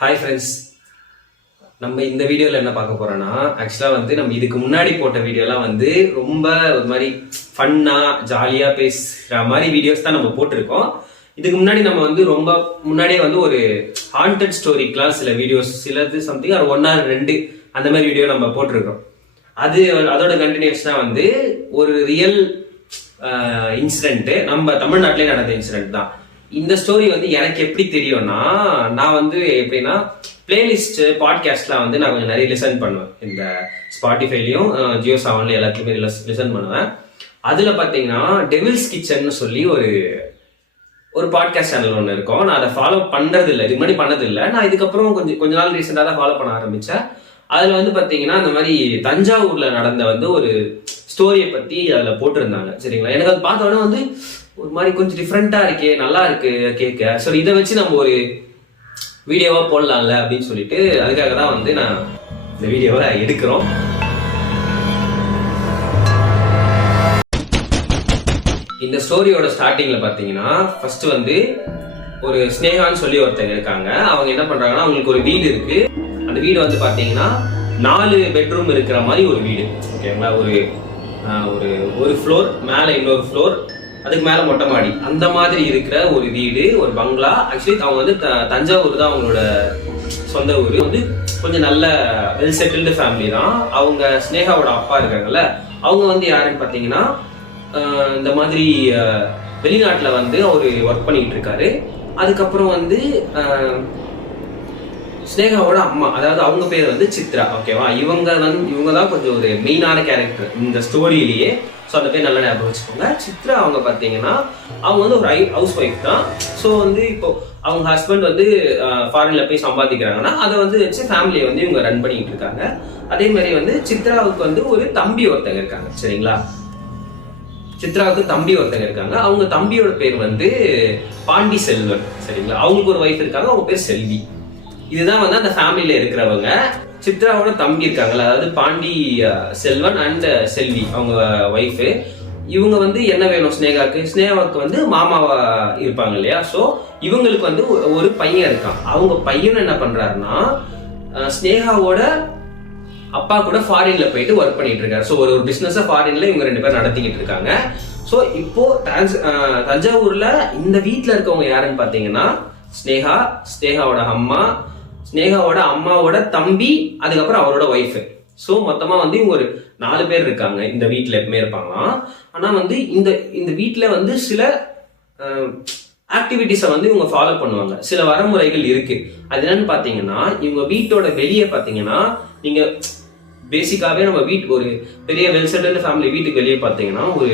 Hi friends, நம்ம இந்த வீடியோவில் என்ன பார்க்க போறோம்னா, ஆக்சுவலாக நம்ம இதுக்கு முன்னாடி போட்ட வீடியோலாம் ரொம்ப ஒரு மாதிரி ஃபன்னாக ஜாலியாக பேசுகிற மாதிரி வீடியோஸ் தான் நம்ம போட்டிருக்கோம். இதுக்கு முன்னாடி நம்ம ரொம்ப முன்னாடியே ஒரு ஹாண்டட் ஸ்டோரிக்கெலாம் சில வீடியோஸ், சிலது சம்திங் ஒரு 1 or 2 அந்த மாதிரி வீடியோ நம்ம போட்டிருக்கோம். அதோட கண்டினியூஸ் தான் ஒரு ரியல் இன்சிடென்ட், நம்ம தமிழ்நாட்டிலே நடந்த இன்சிடென்ட் தான். இந்த ஸ்டோரி எனக்கு எப்படி தெரியும்னா, நான் எப்படின்னா பிளேலிஸ்ட் பாட்காஸ்ட்லாம் நான் கொஞ்சம் நிறைய லிசன் பண்ணுவேன். இந்த ஸ்பாட்டிஃபைலையும் ஜியோ சாவன்லையும் எல்லாத்துக்குமே லிசன் பண்ணுவேன். அதுல பாத்தீங்கன்னா டெவில்ஸ் கிச்சன் சொல்லி ஒரு பாட்காஸ்ட் சேனல் ஒன்று இருக்கும். நான் அதை ஃபாலோ பண்றது இல்லை, இதுக்கு முன்னாடி பண்ணது இல்லை. நான் இதுக்கப்புறம் கொஞ்ச நாள் ரீசெண்டாக தான் ஃபாலோ பண்ண ஆரம்பிச்சேன். அதுல பாத்தீங்கன்னா இந்த மாதிரி தஞ்சாவூர்ல நடந்த ஒரு ஸ்டோரியை பத்தி அதுல போட்டிருந்தாங்க. சரிங்களா, எனக்கு அது பார்த்த உடனே ஒரு மாதிரி கொஞ்சம் டிஃப்ரெண்டா இருக்கே, நல்லா இருக்கு கேட்க. ஸோ இதை வச்சு நம்ம ஒரு வீடியோவா போடலாம்ல அப்படின்னு சொல்லிட்டு அதுக்காக தான் நான் இந்த வீடியோவை எடுக்கிறோம். இந்த ஸ்டோரியோட ஸ்டார்டிங்ல பாத்தீங்கன்னா ஃபர்ஸ்ட் ஒரு ஸ்னேகான்னு சொல்லி ஒருத்தங்க இருக்காங்க. அவங்க என்ன பண்றாங்கன்னா, அவங்களுக்கு ஒரு வீடு இருக்கு. அந்த வீடு பாத்தீங்கன்னா 4 பெட்ரூம் இருக்கிற மாதிரி ஒரு வீடு. ஓகேங்களா, ஒரு ஃப்ளோர் மேல இன்னொரு ஃப்ளோர், அதுக்கு மேல மொட்டை மாடி, அந்த மாதிரி இருக்கிற ஒரு வீடு, ஒரு பங்களா. ஆக்சுவலி அவங்க தஞ்சாவூர் தான் அவங்களோட சொந்த ஊர். கொஞ்சம் நல்ல வெல் செட்டில்டு ஃபேமிலி தான். அவங்க ஸ்னேகாவோட அப்பா இருக்காங்கல்ல, அவங்க யாருன்னு பாத்தீங்கன்னா இந்த மாதிரி வெளிநாட்டுல அவரு ஒர்க் பண்ணிட்டு இருக்காரு. அதுக்கப்புறம் ஸ்னேகாவோட அம்மா, அதாவது அவங்க பேர் சித்ரா. ஓகேவா, இவங்க தான் கொஞ்சம் ஒரு மெயினான கேரக்டர் இந்த ஸ்டோரியிலேயே. ஸோ அந்த பேர் நல்லா ஞாபகம் வச்சுக்கோங்க. சித்ரா அவங்க பார்த்தீங்கன்னா அவங்க ஒரு ஹவுஸ் ஒய்ஃப் தான். ஸோ இப்போ அவங்க ஹஸ்பண்ட் ஃபாரின்ல போய் சம்பாதிக்கிறாங்கன்னா அதை வச்சு ஃபேமிலியை இவங்க ரன் பண்ணிட்டு இருக்காங்க. அதே மாதிரி சித்ராவுக்கு ஒரு தம்பி ஒருத்தங்க இருக்காங்க. சரிங்களா, சித்ராவுக்கு தம்பி ஒருத்தங்க இருக்காங்க. அவங்க தம்பியோட பேர் பாண்டி செல்வன். சரிங்களா, அவங்களுக்கு ஒரு ஒய்ஃப் இருக்காங்க, அவங்க பேர் செல்வி. இதுதான் அந்த ஃபேமிலியில இருக்கிறவங்க. சித்ராவோட தம்பி இருக்காங்கல்ல, அதாவது பாண்டி செல்வன் அண்ட் செல்வி அவங்க ஒய்ஃப். இவங்க என்ன வேணும் ஸ்னேகாவுக்கு மாமாவா இருப்பாங்க இல்லையா. ஸோ இவங்களுக்கு ஒரு பையன் இருக்கான். அவங்க பையன் என்ன பண்றாருன்னா, ஸ்னேகாவோட அப்பா கூட ஃபாரின்ல போயிட்டு ஒர்க் பண்ணிட்டு இருக்காரு. ஸோ ஒரு பிசினஸ் ஃபாரின்ல இவங்க 2 பேரும் நடத்திக்கிட்டு இருக்காங்க. ஸோ இப்போ தஞ்சாவூர்ல இந்த வீட்டுல இருக்கவங்க யாருன்னு பாத்தீங்கன்னா ஸ்னேகாவோட அம்மா, ஸ்னேகாவோட அம்மாவோட தம்பி, அதுக்கப்புறம் அவரோட ஒய்ஃப். ஸோ மொத்தமா இவங்க ஒரு 4 பேர் இருக்காங்க. இந்த வீட்டுல எப்பவுமே இருப்பாங்களாம். ஆனா இந்த வீட்டுல சில ஆக்டிவிட்டிஸை இவங்க ஃபாலோ பண்ணுவாங்க. சில வரமுறைகள் இருக்கு. அது என்னன்னு பாத்தீங்கன்னா, இவங்க வீட்டோட வெளியே பாத்தீங்கன்னா, நீங்க பேசிக்காவே நம்ம ஒரு பெரிய வெல் செட்டில்டு ஃபேமிலி வீட்டுக்கு வெளியே பாத்தீங்கன்னா ஒரு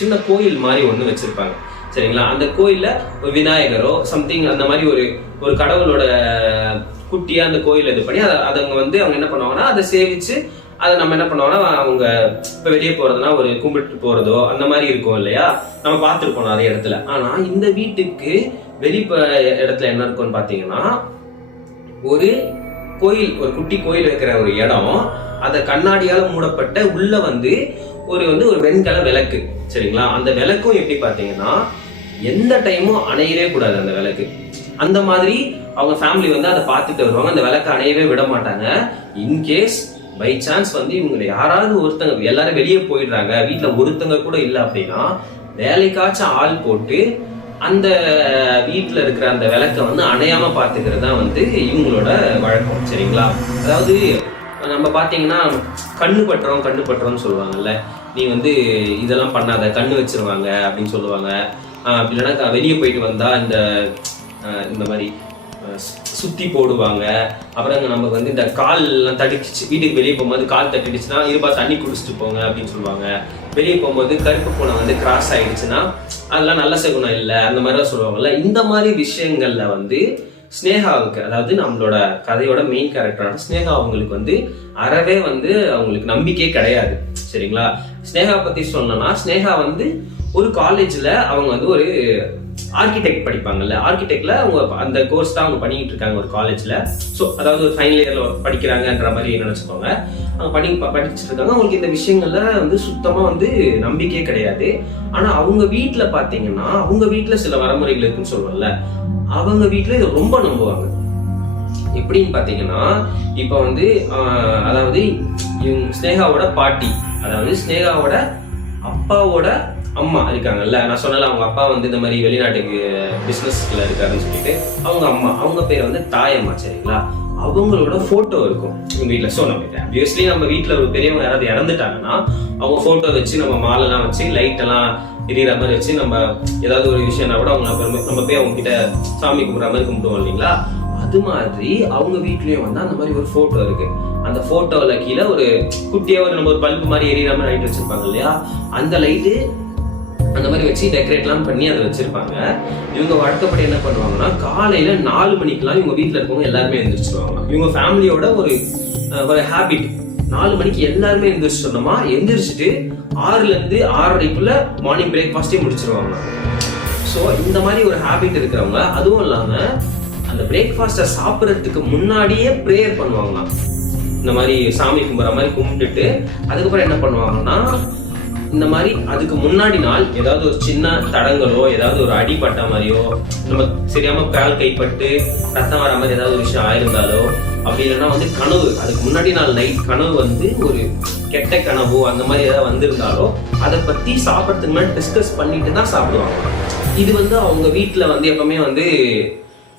சின்ன கோயில் மாதிரி ஒண்ணு வச்சிருப்பாங்க. சரிங்களா, அந்த கோயில்ல ஒரு விநாயகரோ சம்திங் அந்த மாதிரி ஒரு கடவுளோட குட்டியா அந்த கோயில் இது பண்ணி அதை அவங்க என்ன பண்ணுவாங்கன்னா, அதை சேவிச்சு அதை நம்ம என்ன பண்ணுவாங்கன்னா, அவங்க இப்ப வெளியே போறதுன்னா ஒரு கும்பிட்டு போறதோ அந்த மாதிரி இருக்கும் இல்லையா, நம்ம பார்த்துருப்போம் நிறைய இடத்துல. ஆனா இந்த வீட்டுக்கு வெளி இடத்துல என்ன இருக்கும்னு பாத்தீங்கன்னா, ஒரு கோயில், ஒரு குட்டி கோயில் வைக்கிற ஒரு இடம். அதை கண்ணாடியால மூடப்பட்ட உள்ள ஒரு வெண்கல விளக்கு. சரிங்களா, அந்த விளக்கும் எப்படி பாத்தீங்கன்னா எந்த டைமும் அணையவே கூடாது அந்த விளக்கு. அந்த மாதிரி அவங்க ஃபேமிலி அதை பார்த்துட்டு வருவாங்க. அந்த விளக்கு அணையவே விட மாட்டாங்க. இன்கேஸ் பை சான்ஸ் இவங்க யாராவது ஒருத்தங்க, எல்லாரும் வெளியே போயிடுறாங்க, வீட்டுல ஒருத்தங்க கூட இல்லை அப்படின்னா வேலைக்காச்சும் ஆள் போட்டு அந்த வீட்டுல இருக்கிற அந்த விளக்க அணையாம பாத்துக்கிறது தான் இவங்களோட வழக்கம். சரிங்களா, அதாவது நம்ம பாத்தீங்கன்னா கண்ணு பற்றோம்னு சொல்லுவாங்கல்ல, நீ இதெல்லாம் பண்ணாத, கண்ணு வச்சிருவாங்க அப்படின்னு சொல்லுவாங்க. இல்லைன்னா வெளியே போயிட்டு வந்தா இந்த மாதிரி சுத்தி போடுவாங்க. அப்புறம் நம்ம இந்த கால் எல்லாம் தடிச்சு, வீட்டுக்கு வெளியே போகும்போது கால் தட்டிடுச்சுன்னா இருப்பா தண்ணி குடிச்சிட்டு போங்க அப்படின்னு சொல்லுவாங்க. வெளியே போகும்போது கருப்பு பூனை கிராஸ் ஆயிடுச்சுன்னா அதெல்லாம் நல்ல சகுனம் இல்லை, அந்த மாதிரிலாம் சொல்லுவாங்கல்ல. இந்த மாதிரி விஷயங்கள்ல ஸ்னேகாவுக்கு, அதாவது நம்மளோட கதையோட மெயின் கேரக்டரான ஸ்னேகா அவங்களுக்கு அறவே அவங்களுக்கு நம்பிக்கையே கிடையாது. சரிங்களா, ஸ்னேகா பத்தி சொல்லணும்னா, ஸ்னேகா ஒரு காலேஜ்ல அவங்க ஒரு ஆர்கிடெக்ட் படிப்பாங்கல்ல, ஆர்கிடெக்ட்ல அவங்க அந்த கோர்ஸ் தான் அவங்க பண்ணிட்டு இருக்காங்க ஒரு காலேஜ்ல. ஸோ அதாவது ஒரு ஃபைனல் இயர்ல படிக்கிறாங்கன்ற மாதிரி நினைச்சுக்கோங்க. அவங்க படிச்சுட்டு இருக்காங்க. அவங்களுக்கு இந்த விஷயங்கள்ல சுத்தமா நம்பிக்கையே கிடையாது. ஆனா அவங்க வீட்டுல பாத்தீங்கன்னா, அவங்க வீட்டுல சில வரமுறைகள் இருக்குன்னு சொல்லுவாங்கல்ல, அவங்க வீட்டுல இதை ரொம்ப நம்புவாங்க. எப்படின்னு பாத்தீங்கன்னா இப்ப வந்து அதாவது ஸ்னேகாவோட பாட்டி, அதாவது ஸ்னேகாவோட அப்பாவோட அம்மா இருக்காங்கல்ல, நான் சொன்னல அவங்க அப்பா வந்து இந்த மாதிரி வெளிநாட்டுக்கு பிசினஸ்ல இருக்காருன்னு சொல்லிட்டு அவங்க அம்மா, அவங்க பேர் வந்து தாயம்மா, சரிங்களா? அவங்களோட போட்டோ இருக்கும் உங்க வீட்டுல. ஸோ நம்ம ஆப்வியஸ்லி நம்ம வீட்டுல ஒரு பெரியவங்க யாராவது இறந்துட்டாங்கன்னா அவங்க போட்டோ வச்சு நம்ம மாலெல்லாம் வச்சு லைட் எல்லாம் எரியிற மாதிரி வச்சு நம்ம ஏதாவது ஒரு விஷயம்னா கூட அவங்க நம்ம போய் அவங்க கிட்ட சாமி கும்பிட்ற மாதிரி கும்பிடுவோம் இல்லைங்களா? அது மாதிரி அவங்க வீட்லயும் வந்து அந்த மாதிரி ஒரு போட்டோ இருக்கு. அந்த போட்டோல கீழே ஒரு குட்டியா ஒரு நம்ம ஒரு பல்பு மாதிரி எரியிற மாதிரி லைட் வச்சிருப்பாங்க இல்லையா? அந்த லைட்டு அந்த மாதிரி வச்சு டெக்கரேட்லாம் பண்ணி அதை வச்சிருப்பாங்க. இவங்க வழக்கப்படி என்ன பண்ணுவாங்கன்னா காலையில 4 மணிக்கெல்லாம் இவங்க வீட்டுல இருக்கவங்க எல்லாருமே எந்திரிச்சிருவாங்க. இவங்க ஃபேமிலியோட ஒரு ஹேபிட், 4 மணிக்கு எல்லாருமே எந்திரிச்சிட்டோம்னா எந்திரிச்சிட்டு 6ல இருந்து 6:30க்குள்ள மார்னிங் பிரேக்ஃபாஸ்டே முடிச்சிருவாங்க. ஸோ இந்த மாதிரி ஒரு ஹேபிட் இருக்கிறவங்க, அதுவும் இல்லாம அந்த பிரேக்ஃபாஸ்ட்டை சாப்பிட்றதுக்கு முன்னாடியே ப்ரேயர் பண்ணுவாங்களாம். இந்த மாதிரி சாமி கும்பிட்ற மாதிரி கும்பிட்டுட்டு அதுக்கப்புறம் என்ன பண்ணுவாங்கன்னா இந்த மாதிரி அதுக்கு முன்னாடி நாள் ஏதாவது ஒரு சின்ன தடங்களோ ஏதாவது ஒரு அடிபட்ட மாதிரியோ நம்ம சரியாம கால் கைப்பட்டு ரத்தம் வர மாதிரி ஏதாவது ஒரு விஷயம் ஆயிருந்தாலோ அப்படி இல்லைன்னா வந்து கனவு, அதுக்கு முன்னாடி நாள் நைட் கனவு வந்து ஒரு கெட்ட கனவோ அந்த மாதிரி ஏதாவது வந்திருந்தாலோ அதை பத்தி சாப்பிட்றதுக்கு முன்னாடி டிஸ்கஸ் பண்ணிட்டு தான் சாப்பிடுவாங்க. இது வந்து அவங்க வீட்டுல வந்து எப்பவுமே வந்து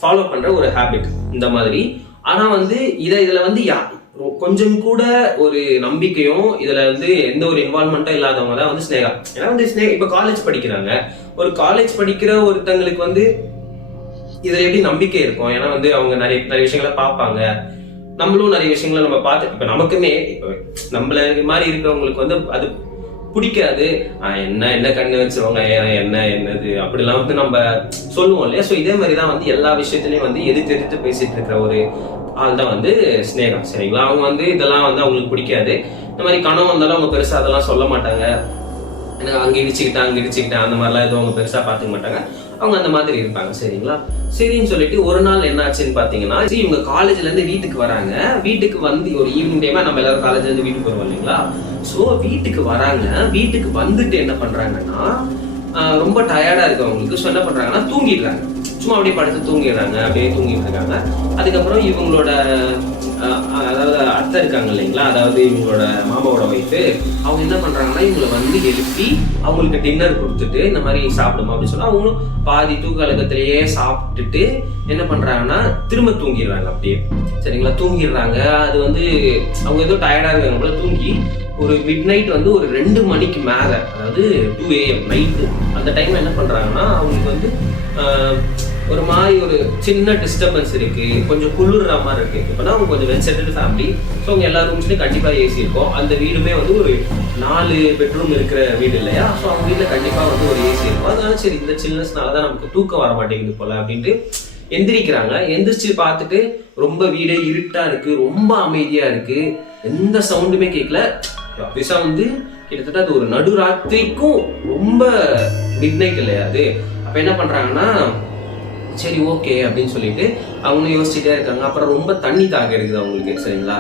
ஃபாலோ பண்ற ஒரு ஹேபிட் இந்த மாதிரி. ஆனா வந்து இதுல வந்து கொஞ்சம் கூட ஒரு நம்பிக்கையும் இதுல வந்து எந்த ஒரு இன்வால்மெண்ட்டும் இல்லாதவங்க தான் வந்து ஸ்னேகா. ஏன்னா வந்து ஸ்னேகா இப்ப காலேஜ் படிக்கிறாங்க, ஒரு காலேஜ் படிக்கிற ஒருத்தங்களுக்கு வந்து இதுல எப்படி நம்பிக்கை இருக்கும்? ஏன்னா வந்து அவங்க நிறைய விஷயங்களை பார்ப்பாங்க, நம்மளும் நிறைய விஷயங்களை நம்ம பார்த்து இப்ப நமக்குமே இப்ப நம்மள மாதிரி இருக்கிறவங்களுக்கு வந்து அது பிடிக்காது. என்ன கண்ணு வச்சவங்க என்னது அப்படிலாம் வந்து நம்ம சொல்லுவோம் இல்லையா? ஸோ இதே மாதிரிதான் வந்து எல்லா விஷயத்திலையும் வந்து எதிர்த்து பேசிட்டு இருக்கிற ஒரு ஆள் தான் வந்து ஸ்னேகா, சரிங்களா? அவங்க வந்து இதெல்லாம் வந்து அவங்களுக்கு பிடிக்காது. இந்த மாதிரி கனவு வந்தாலும் அவங்க பெருசா அதெல்லாம் சொல்ல மாட்டாங்க. எனக்கு அங்க இடிச்சுக்கிட்டேன் அந்த மாதிரிலாம் எதுவும் அவங்க பெருசா பார்த்துக்க மாட்டாங்க. அவங்க அந்த மாதிரி இருப்பாங்க, சரிங்களா? சரின்னு சொல்லிட்டு ஒரு நாள் என்ன ஆச்சுன்னு பாத்தீங்கன்னா, இவங்க காலேஜ்ல இருந்து வீட்டுக்கு வராங்க. வீட்டுக்கு வந்து ஒரு ஈவினிங் டைமா நம்ம எல்லாரும் காலேஜ்ல இருந்து வீட்டுக்கு வருவோம் இல்லைங்களா? சோ வீட்டுக்கு வராங்க. வீட்டுக்கு வந்துட்டு என்ன பண்றாங்கன்னா ரொம்ப டயர்டா இருக்கு அவங்களுக்கு. ஸோ என்ன பண்றாங்கன்னா தூங்கிடுறாங்க. சும்மா அப்படியே படுத்து தூங்கிடுறாங்க. அப்படியே தூங்கிட்டு இருக்காங்க. அதுக்கப்புறம் இவங்களோட அதாவது அத்தை இருக்காங்க இல்லைங்களா, அதாவது இவங்களோட மாமாவோட ஒய்ஃபு, அவங்க என்ன பண்றாங்கன்னா இவங்களை வந்து எழுப்பி அவங்களுக்கு டின்னர் கொடுத்துட்டு இந்த மாதிரி சாப்பிடுமா அப்படின்னு சொன்னா அவங்களும் பாதி தூக்க கலக்கத்திலேயே சாப்பிட்டுட்டு என்ன பண்றாங்கன்னா திரும்ப தூங்கிடுறாங்க. அப்படியே சரிங்களா, தூங்கிடுறாங்க. அது வந்து அவங்க ஏதோ டயர்டா இருக்காங்க போல தூங்கி ஒரு மிட் நைட் வந்து ஒரு 2 மணிக்கு மேல, அதாவது 2 AM நைட்டு அந்த டைம்ல என்ன பண்றாங்கன்னா அவங்களுக்கு வந்து ஒரு மாதிரி ஒரு சின்ன டிஸ்டர்பன்ஸ் இருக்கு, கொஞ்சம் குளிர்ற மாதிரி இருக்கு. இப்போனா அவங்க கொஞ்சம் வெல் செட்டில்டு ஃபேமிலி. ஸோ அவங்க எல்லா ரூம்ஸ்லையும் கண்டிப்பாக ஏசி இருக்கும். அந்த வீடுமே வந்து ஒரு 4 பெட்ரூம் இருக்கிற வீடு இல்லையா? ஸோ அவங்க வீட்டில் கண்டிப்பாக வந்து ஒரு ஏசி இருக்கும். அதனால சரி இந்த சில்னஸ்னால தான் நமக்கு தூக்கம் வர மாட்டேங்குது போல அப்படின்ட்டு எந்திரிக்கிறாங்க. எந்திரிச்சு பார்த்துட்டு ரொம்ப வீடே இருட்டா இருக்கு, ரொம்ப அமைதியா இருக்கு, எந்த சவுண்டுமே கேட்கல. ஆஃபீஸா வந்து கிட்டத்தட்ட அது ஒரு நடுராத்திரிக்கும் ரொம்ப மிட் நைட் இல்லையா அது. அப்ப என்ன பண்றாங்கன்னா சரி ஓகே அப்படின்னு சொல்லிட்டு அவங்க யோசிச்சுட்டே இருக்காங்க. அப்புறம் ரொம்ப தண்ணி தாக இருக்குது அவங்களுக்கு, சரிங்களா?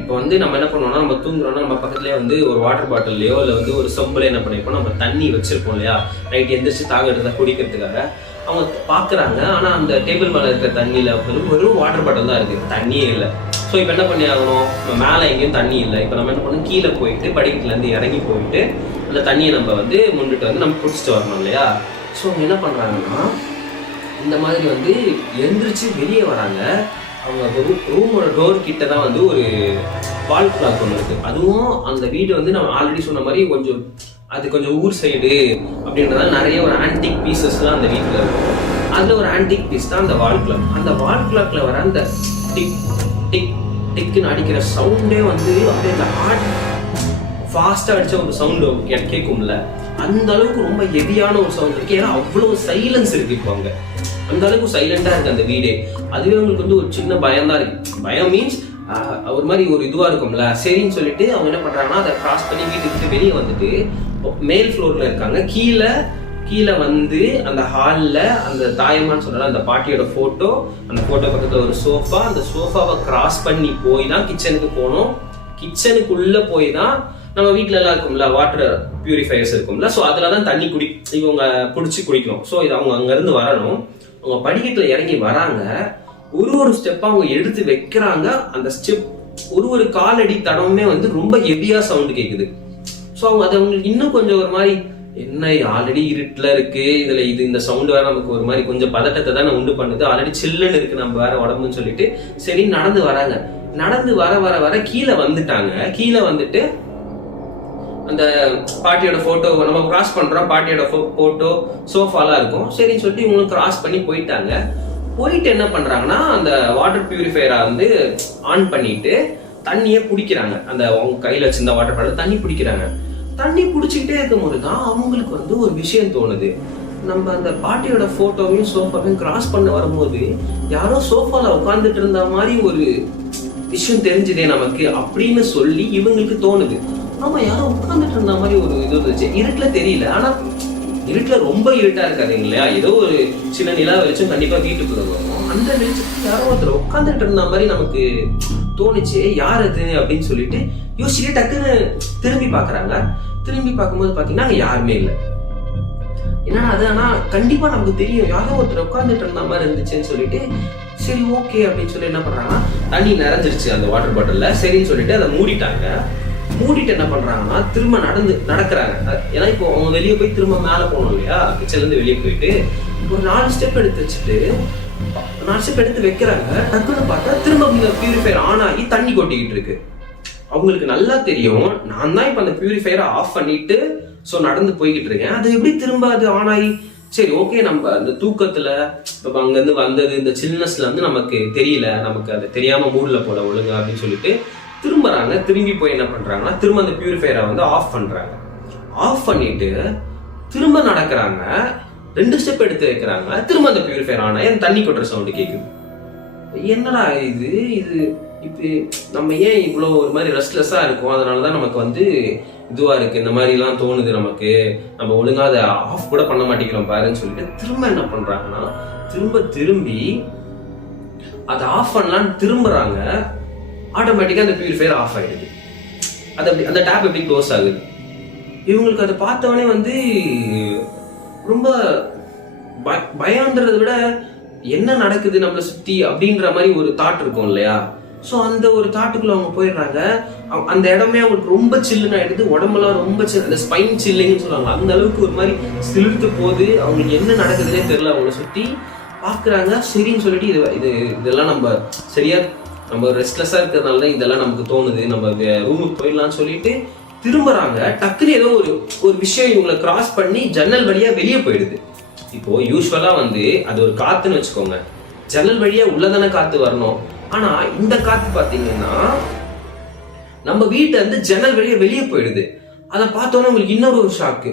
இப்போ வந்து நம்ம என்ன பண்ணுவோம்னா நம்ம தூங்குறோம்னா நம்ம பக்கத்துலேயே வந்து ஒரு வாட்டர் பாட்டில்லையோ இல்லை வந்து ஒரு சொம்புல என்ன பண்ணிருப்போம், நம்ம தண்ணி வச்சிருப்போம் இல்லையா? நைட் எந்திரிச்சு தாக எடுத்தா குடிக்கிறதுக்காக அவங்க பாக்குறாங்க. ஆனா அந்த டேபிள் மேல இருக்கிற தண்ணியில வெறும் வாட்டர் பாட்டில் தான் இருக்கு, தண்ணியே இல்லை. ஸோ இப்போ என்ன பண்ணி ஆகணும், மேலே எங்கேயும் தண்ணி இல்லை. இப்போ நம்ம என்ன பண்ணணும், கீழே போயிட்டு படிக்கட்டுலேருந்து இறங்கி போயிட்டு அந்த தண்ணியை நம்ம வந்து முன்னிட்டு வந்து நம்ம குடிச்சிட்டு வரணும் இல்லையா? ஸோ அவங்க என்ன பண்ணுறாங்கன்னா இந்த மாதிரி வந்து எந்திரிச்சு வெளியே வராங்க. அவங்க ரூமோட டோர் கிட்ட தான் வந்து ஒரு வால் கிளாக் ஒன்று இருக்குது. அதுவும் அந்த வீடு வந்து நம்ம ஆல்ரெடி சொன்ன மாதிரி கொஞ்சம் ஊர் சைடு அப்படின்றதால நிறைய ஒரு ஆன்டிக் பீசஸ்லாம் அந்த வீட்டில் இருக்கும். அதில் ஒரு ஆன்டிக் பீஸ் தான் அந்த வால் கிளாக். அந்த வால் கிளாக்ல வர அந்த டிக் டிக் டிக்குன்னு அடிக்கிற சவுண்டே வந்து அப்படியே அந்த ஹார்ட் ஃபாஸ்ட்டாக அடித்த ஒரு சவுண்டு எனக்கு கேட்கும்ல, அந்த அளவுக்கு ரொம்ப ஹெவியான ஒரு சவுண்ட் இருக்கு. ஏன்னா அவ்வளோ சைலன்ஸ் இருக்கு இப்போ அங்கே, அந்த அளவுக்கு சைலண்டா இருக்கு அந்த வீடே. அதுவே அவங்களுக்கு வந்து ஒரு சின்ன பயம் தான் இருக்கு. பயம் மீன்ஸ் ஒரு மாதிரி ஒரு இதுவா இருக்கும்ல. சரின்னு சொல்லிட்டு அவங்க என்ன பண்றாங்கன்னா அதை கிராஸ் பண்ணி வீட்டுக்கு வெளியே வந்துட்டு மேல் ஃப்ளோர்ல இருக்காங்க. கீழே வந்து அந்த ஹாலில் அந்த தாயம்மான்னு சொல்றாங்க அந்த பாட்டியோட போட்டோ, அந்த போட்டோ பக்கத்துல ஒரு சோஃபா, அந்த சோஃபாவை கிராஸ் பண்ணி போய் தான் கிச்சனுக்கு போகணும். கிச்சனுக்குள்ள போய் தான் நம்ம வீட்டுல எல்லாம் இருக்கும்ல வாட்டர் பியூரிஃபயர்ஸ் இருக்கும்ல, ஸோ அதுலதான் தண்ணி இவங்க பிடிச்சி குடிக்கணும். ஸோ இது அவங்க அங்க இருந்து வரணும். அவங்க படிக்கட்டுல இறங்கி வராங்க. ஒரு ஸ்டெப்பா அவங்க எடுத்து வைக்கிறாங்க. அந்த ஸ்டெப் ஒரு காலடி தடவுமே வந்து ரொம்ப ஹெவியா சவுண்ட் கேக்குது. ஸோ அவங்க அது அவங்களுக்கு இன்னும் கொஞ்சம் ஒரு மாதிரி, என்ன ஆல்ரெடி இருட்டுல இருக்கு, இதுல இந்த சவுண்ட் வேற நமக்கு ஒரு மாதிரி கொஞ்சம் பதட்டத்தை தானே உண்டு பண்ணுது, ஆல்ரெடி சில்லுன்னு இருக்கு நம்ம வேற உடம்புன்னு சொல்லிட்டு சரி நடந்து வராங்க. நடந்து வர வர வர கீழே வந்துட்டாங்க. கீழே வந்துட்டு அந்த பாட்டியோட போட்டோ நம்ம கிராஸ் பண்றோம், பாட்டியோட போட்டோ சோஃபாலாம் இருக்கும். சரின்னு சொல்லிட்டு இவங்களுக்கு கிராஸ் பண்ணி போயிட்டாங்க. போயிட்டு என்ன பண்றாங்கன்னா அந்த வாட்டர் பியூரிஃபையரை வந்து ஆன் பண்ணிட்டு தண்ணியே குடிக்கிறாங்க. அந்த அவங்க கையில வச்சிருந்த வாட்டர் பாட்டில் தண்ணி குடிக்கிறாங்க. தண்ணி குடிச்சுக்கிட்டே இருக்கும்போது தான் அவங்களுக்கு வந்து ஒரு விஷயம் தோணுது. நம்ம அந்த பாட்டியோட போட்டோவையும் சோஃபாவையும் கிராஸ் பண்ண வரும்போது யாரோ சோஃபால உட்காந்துட்டு இருந்த மாதிரி ஒரு விஷயம் தெரிஞ்சுதே நமக்கு அப்படின்னு சொல்லி இவங்களுக்கு தோணுது. ஆமா, யாரோ உட்காந்துட்டு இருந்த மாதிரி ஒரு இது இருந்துச்சு. இருட்டுல தெரியல, ஆனா இருட்டுல ரொம்ப இருட்டா இருக்காது இல்லையா, ஏதோ ஒரு சின்ன நிலா வெளிச்சம் கண்டிப்பா வீட்டுக்குள்ள வரும். அந்த வெளிச்சத்துக்கு யாரோ ஒருத்தர் உட்காந்துட்டு இருந்த மாதிரி நமக்கு தோணுச்சு. யார் அது அப்படின்னு சொல்லிட்டு யோசிச்சுட்டு டக்குன்னு திரும்பி பாக்குறாங்க. திரும்பி பார்க்கும்போது பாத்தீங்கன்னா அங்க யாருமே இல்லை. என்னன்னா அது, ஆனா கண்டிப்பா நமக்கு தெரியும் யாரோ ஒருத்தர் உட்காந்துட்டு இருந்த மாதிரி இருந்துச்சுன்னு சொல்லிட்டு சரி ஓகே அப்படின்னு சொல்லி என்ன பண்றாங்கன்னா தண்ணி நிறைஞ்சிருச்சு அந்த வாட்டர் பாட்டில்ல. சரின்னு சொல்லிட்டு அதை மூடிட்டாங்க. மூடிட்டு என்ன பண்றாங்கன்னா திரும்ப நடக்கிறாங்க. ஏன்னா இப்போ அவங்க வெளியே போய் திரும்ப மேலே போகணும் இல்லையா, கிச்சன்ல இருந்து வெளியே போயிட்டு ஒரு 4 ஸ்டெப் எடுத்து வச்சுட்டு 4 ஸ்டெப் எடுத்து வைக்கிறாங்க. டக்குன்னு பார்த்தா திரும்ப இந்த பியூரிஃபையர் ஆன் ஆகி தண்ணி கொட்டிக்கிட்டு இருக்கு. அவங்களுக்கு நல்லா தெரியும் நான் தான் இப்ப அந்த பியூரிஃபையரை ஆஃப் பண்ணிட்டு ஸோ நடந்து போய்கிட்டு இருக்கேன், அது எப்படி திரும்ப அது ஆன் ஆகி. சரி ஓகே, நம்ம அந்த தூக்கத்துல இப்ப அங்கிருந்து வந்தது இந்த சில்னஸ்ல வந்து நமக்கு தெரியல, நமக்கு அது தெரியாம மூடல போல ஒழுங்கா அப்படின்னு சொல்லிட்டு திரும்புறாங்க. திரும்பி போய் என்ன பண்றாங்கன்னா திரும்ப அந்த பியூரிஃபையரை வந்து ஆஃப் பண்றாங்க. ஆஃப் பண்ணிட்டு திரும்ப நடக்கிறாங்க. 2 ஸ்டெப் எடுத்து வைக்கிறாங்க. திரும்ப அந்த பியூரிஃபையர் ஆனா என் தண்ணி கொட்டுற சவுண்டு கேக்குது. என்னடா இது இப்ப நம்ம ஏன் இவ்வளோ ஒரு மாதிரி ரெஸ்ட்லெஸ்ஸா இருக்கும், அதனாலதான் நமக்கு வந்து இதுவா இருக்கு, இந்த மாதிரி எல்லாம் தோணுது நமக்கு, நம்ம ஒழுங்கா அதை ஆஃப் கூட பண்ண மாட்டேங்கிறோம் பாருன்னு சொல்லிட்டு திரும்ப என்ன பண்றாங்கன்னா திரும்பி அதை ஆஃப் பண்ணலான்னு திரும்புறாங்க. ஆட்டோமேட்டிக்கா அந்த பியூரிஃபையர் ஆஃப் ஆயிடுது. அது அப்படி அந்த டேப் எப்படி க்ளோஸ் ஆகுது. இவங்களுக்கு அதை பார்த்தவொடனே வந்து ரொம்ப பயம்ன்றதை விட என்ன நடக்குது நம்மளை சுத்தி அப்படின்ற மாதிரி ஒரு தாட் இருக்கும் இல்லையா. ஸோ அந்த ஒரு தாட்டுக்குள்ள அவங்க போயிடுறாங்க. அந்த இடமே அவங்களுக்கு ரொம்ப சில்லுன்னு ஆயிடுது. உடம்பெல்லாம் ரொம்ப அந்த ஸ்பைன் சில்லிங்னு சொல்லுவாங்க, அந்த அளவுக்கு ஒரு மாதிரி சிலிர்த்து போகுது. அவங்களுக்கு என்ன நடக்குதுன்னே தெரியல. அவங்கள சுத்தி பாக்குறாங்க. சரின்னு சொல்லிட்டு இதெல்லாம் நம்ம சரியா நம்ம ரெஸ்ட்லெஸ்ஸா இருக்கிறதுனால தான் இதெல்லாம் நமக்கு தோணுது, நம்ம ரூமுக்கு போயிடலாம்னு சொல்லிட்டு திரும்புறாங்க. டக்குன்னு ஏதோ ஒரு விஷயம் இவங்களை கிராஸ் பண்ணி ஜன்னல் வழியா வெளியே போயிடுது. இப்போ யூஸ்வலா வந்து அது ஒரு காத்துன்னு வச்சுக்கோங்க, ஜன்னல் வழியா உள்ளதான காத்து வரணும். ஆனா இந்த காத்து பாத்தீங்கன்னா நம்ம வீட்டை வந்து ஜன்னல் வழியா வெளியே போயிடுது. அதை பார்த்தோன்னா உங்களுக்கு இன்னொரு ஒரு ஷாக்கு,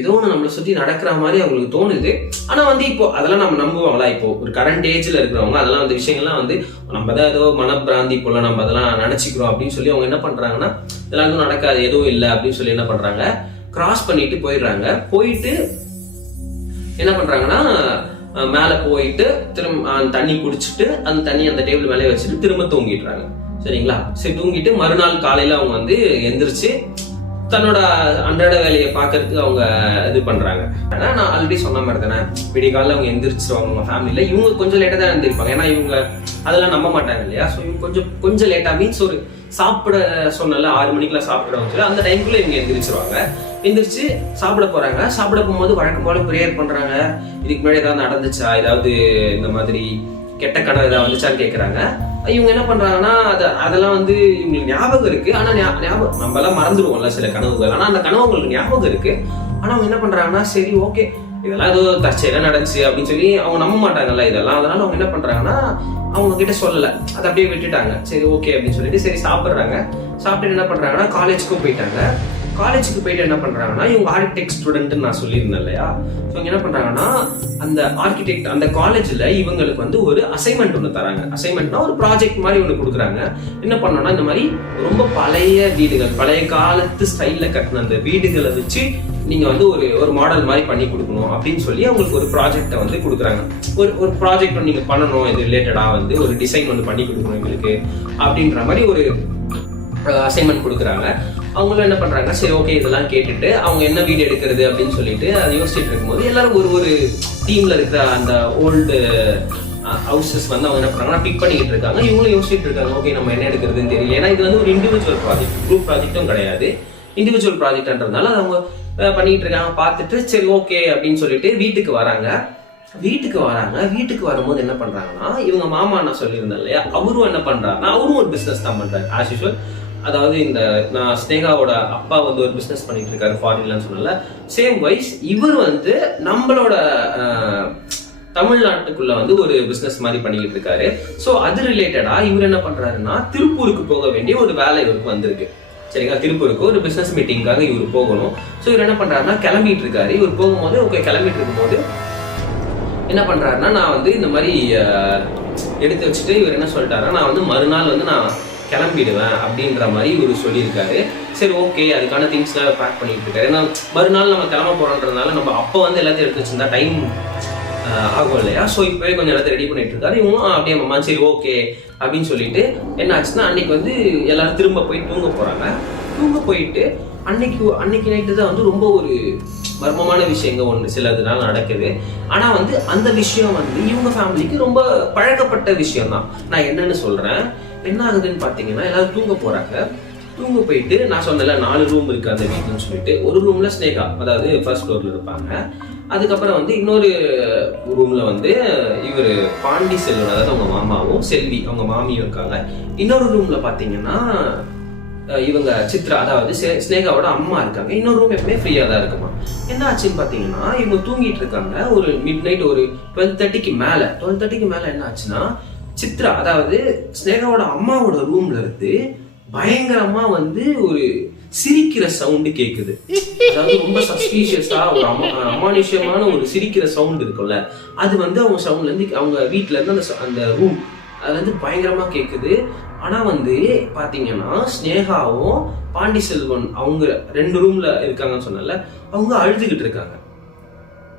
ஏதோ ஒன்று நம்மளை சுத்தி நடக்கிற மாதிரி அவங்களுக்கு தோணுது. ஆனா வந்து இப்போ அதெல்லாம் நம்ம நம்புவாங்களா? இப்போ ஒரு கரண்ட் ஏஜ்ல இருக்கிறவங்க அதெல்லாம் அந்த விஷயங்கள்லாம் வந்து நம்ம தான் ஏதோ மனப்பிராந்தி போல நம்ம அதெல்லாம் நினைச்சுக்கிறோம் அப்படின்னு சொல்லி அவங்க என்ன பண்றாங்கன்னா இதெல்லாம் எதுவும் நடக்காது, எதுவும் இல்லை அப்படின்னு சொல்லி என்ன பண்றாங்க கிராஸ் பண்ணிட்டு போயிடுறாங்க. போயிட்டு என்ன பண்றாங்கன்னா மேல போயிட்டு திரும்ப தண்ணி குடிச்சிட்டு அந்த தண்ணி அந்த டேபிள் மேலே வச்சுட்டு திரும்ப தூங்கிடுறாங்க. சரிங்களா? சரி, தூங்கிட்டு மறுநாள் காலையில அவங்க வந்து எந்திரிச்சு தன்னோட அன்றாட வேலையை பார்க்கறதுக்கு அவங்க இது பண்றாங்க. ஆனா நான் ஆல்ரெடி சொன்ன மாதிரி தானே, விடிய காலையில் அவங்க எந்திரிச்சிருவாங்க. அவங்க ஃபேமிலியில இவங்க கொஞ்சம் லேட்டா தான் எழுந்திருப்பாங்க, ஏன்னா இவங்க அதெல்லாம் நம்ப மாட்டாங்க இல்லையா. ஸோ இவங்க கொஞ்சம் லேட்டா மீன்ஸ் ஒரு சாப்பிட சொன்னால 6 மணிக்கெல்லாம் சாப்பிடுவாங்க, அந்த டைம்குள்ள இவங்க எந்திரிச்சிருவாங்க. எந்திரிச்சு சாப்பிட போறாங்க. சாப்பிட போகும்போது வழக்கம் போல ப்ரேயர் பண்றாங்க. இதுக்கு முன்னாடி ஏதாவது நடந்துச்சா, ஏதாவது இந்த மாதிரி கெட்ட கனவு ஏதாவது வந்துச்சான்னு கேட்கறாங்க. இவங்க என்ன பண்றாங்கன்னா அதெல்லாம் வந்து இவங்களுக்கு ஞாபகம் இருக்கு. ஆனா ஞாபகம் நம்ம எல்லாம் மறந்துடுவோம்ல சில கனவுகள், ஆனா அந்த கனவு உங்களுக்கு ஞாபகம் இருக்கு. ஆனா அவங்க என்ன பண்றாங்கன்னா சரி ஓகே இதெல்லாம் ஏதோ தற்செயலா நடந்துச்சு அப்படின்னு சொல்லி அவங்க நம்ப மாட்டாங்கல்ல இதெல்லாம். அதனால அவங்க என்ன பண்றாங்கன்னா அவங்க கிட்ட சொல்லல, அதை அப்படியே விட்டுட்டாங்க. சரி ஓகே அப்படின்னு சொல்லிட்டு சரி சாப்பிட்றாங்க. சாப்பிட்டு என்ன பண்றாங்கன்னா காலேஜுக்கும் போயிட்டாங்க. காலேஜுக்கு போயிட்டு என்ன பண்றாங்கன்னா இவங்க ஆர்கிடெக்ட் ஸ்டூடெண்ட்னு நான் சொல்லியிருந்தேன் இல்லையா. ஸோ இவங்க என்ன பண்றாங்கன்னா அந்த ஆர்கிடெக்ட் அந்த காலேஜ்ல இவங்களுக்கு வந்து ஒரு அசைன்மெண்ட் ஒன்று தராங்க. அசைன்மெண்ட்னா ஒரு ப்ராஜெக்ட் மாதிரி ஒன்று கொடுக்குறாங்க. என்ன பண்ணோம்னா இந்த மாதிரி ரொம்ப பழைய வீடுகள், பழைய காலத்து ஸ்டைல்ல கட்டின அந்த வீடுகளை வச்சு நீங்க வந்து ஒரு மாடல் மாதிரி பண்ணி கொடுக்கணும் அப்படின்னு சொல்லி அவங்களுக்கு ஒரு ப்ராஜெக்டை வந்து கொடுக்குறாங்க. ஒரு ப்ராஜெக்ட் ஒன்று நீங்க பண்ணணும், இது ரிலேட்டடா வந்து ஒரு டிசைன் ஒன்று பண்ணி கொடுக்கணும் எங்களுக்கு அப்படின்ற மாதிரி ஒரு அசைன்மெண்ட் கொடுக்குறாங்க. அவங்களும் என்ன பண்றாங்க சரி ஓகே இதெல்லாம் கேட்டுட்டு அவங்க என்ன வீடு எடுக்கிறது அப்படின்னு சொல்லிட்டு அதை யோசிச்சுட்டு இருக்கும்போது எல்லாரும் ஒரு டீம்ல இருக்கிற அந்த ஓல்டு ஹவுசஸ் வந்து அவங்க என்ன பண்றாங்கன்னா பிக் பண்ணிக்கிட்டு இருக்காங்க. இவங்களும் யோசிச்சுட்டு இருக்காங்க, ஓகே நம்ம என்ன எடுக்கிறதுன்னு தெரியல. ஏன்னா இது வந்து ஒரு இண்டிவிஜுவல் ப்ராஜெக்ட், குரூப் ப்ராஜெக்டும் கிடையாது, இண்டிவிஜுவல் ப்ராஜெக்ட்ன்றதுனால அதை அவங்க பண்ணிட்டு இருக்காங்க. பார்த்துட்டு சரி ஓகே அப்படின்னு சொல்லிட்டு வீட்டுக்கு வராங்க. வீட்டுக்கு வரும்போது என்ன பண்றாங்கன்னா, இவங்க மாமா நான் சொல்லியிருந்தேன் இல்லையா, அவரும் என்ன பண்றாருன்னா அவரும் ஒரு பிசினஸ் தான் பண்றாரு ஆஸ் யூஷுவல். அதாவது இந்த நான் ஸ்னேகாவோட அப்பா வந்து ஒரு பிசினஸ் பண்ணிட்டு இருக்காரு ஃபாரின்லன்னு சொன்னல, சேம் வைஸ் இவர் வந்து நம்மளோட தமிழ்நாட்டுக்குள்ள வந்து ஒரு பிசினஸ் மாதிரி பண்ணிக்கிட்டு இருக்காரு. ஸோ அது ரிலேட்டடா இவர் என்ன பண்றாருன்னா திருப்பூருக்கு போக வேண்டிய ஒரு வேலை இவருக்கு வந்திருக்கு. சரிங்களா, திருப்பூருக்கு ஒரு பிசினஸ் மீட்டிங்காக இவர் போகணும். ஸோ இவர் என்ன பண்றாருன்னா கிளம்பிட்டு இருக்காரு. இவர் போகும்போது ஓகே கிளம்பிட்டு இருக்கும்போது என்ன பண்றாருன்னா, நான் வந்து இந்த மாதிரி எடுத்து வச்சுட்டு இவர் என்ன சொல்லிட்டாருன்னா, நான் வந்து மறுநாள் வந்து நான் கிளம்பிடுவேன் அப்படின்ற மாதிரி இவர் சொல்லியிருக்காரு. சரி ஓகே, அதுக்கான திங்ஸ்லாம் பேக் பண்ணிட்டு இருக்காரு. ஏன்னா மறுநாள் நம்ம கிளம்ப போறோன்றதுனால நம்ம அப்போ வந்து எல்லாத்தையும் எடுத்து வச்சிருந்தா டைம் ஆகும் இல்லையா. ஸோ இப்போவே கொஞ்சம் எல்லாத்தையும் ரெடி பண்ணிட்டு இருக்காரு. இவங்க அப்படியே அம்மா சரி ஓகே அப்படின்னு சொல்லிட்டு என்ன ஆச்சுன்னா, அன்னைக்கு வந்து எல்லாரும் திரும்ப போய் தூங்க போறாங்க. தூங்க போயிட்டு அன்னைக்கு நைட்டு தான் வந்து ரொம்ப ஒரு மர்மமான விஷயங்க ஒன்று சிலதுனால நடக்குது. ஆனா வந்து அந்த விஷயம் வந்து இவங்க ஃபேமிலிக்கு ரொம்ப பழக்கப்பட்ட விஷயம் தான். நான் என்னன்னு சொல்றேன், என்ன ஆகுதுன்னு பாத்தீங்கன்னா, எல்லாரும் தூங்க போறாங்க. தூங்க போயிட்டு நான் சொன்னல 4 ரூம் இருக்கு அந்த வீட்டுன்னு சொல்லிட்டு, ஒரு ரூம்ல ஸ்னேகா அதாவது ஃபர்ஸ்ட் ஃப்ளோர்ல இருப்பாங்க. அதுக்கப்புறம் வந்து இன்னொரு ரூம்ல வந்து இவர் பாண்டி செல்வன் அதாவது அவங்க மாமாவும் செல்வி அவங்க மாமியும் இருக்காங்க. இன்னொரு ரூம்ல பாத்தீங்கன்னா இவங்க சித்ரா அதாவது ஸ்னேகாவோட அம்மா இருக்காங்க. இன்னொரு ரூம் எப்பவுமே ஃப்ரீயா தான் இருக்குமா. என்ன ஆச்சுன்னு பாத்தீங்கன்னா, இவங்க தூங்கிட்டு இருக்காங்க. ஒரு மிட் நைட் ஒரு 12:30க்கு மேல என்ன ஆச்சுன்னா, சித்ரா அதாவது ஸ்னேகாவோட அம்மாவோட ரூம்ல இருந்து பயங்கரமா வந்து ஒரு சிரிக்கிற சவுண்டு கேக்குது. அதாவது ரொம்ப சஸ்பீஷியஸா ஒரு அமானுஷ்யமான ஒரு சிரிக்கிற சவுண்ட் இருக்கும்ல, அது வந்து அவங்க சவுண்ட்ல இருந்து அவங்க வீட்டுல இருந்து அந்த ரூம் அது வந்து பயங்கரமா கேக்குது. ஆனா வந்து பாத்தீங்கன்னா ஸ்னேகாவும் பாண்டி செல்வன் அவங்க 2 ரூம்ல இருக்காங்கன்னு சொன்னல, அவங்க அழுதுகிட்டு இருக்காங்க.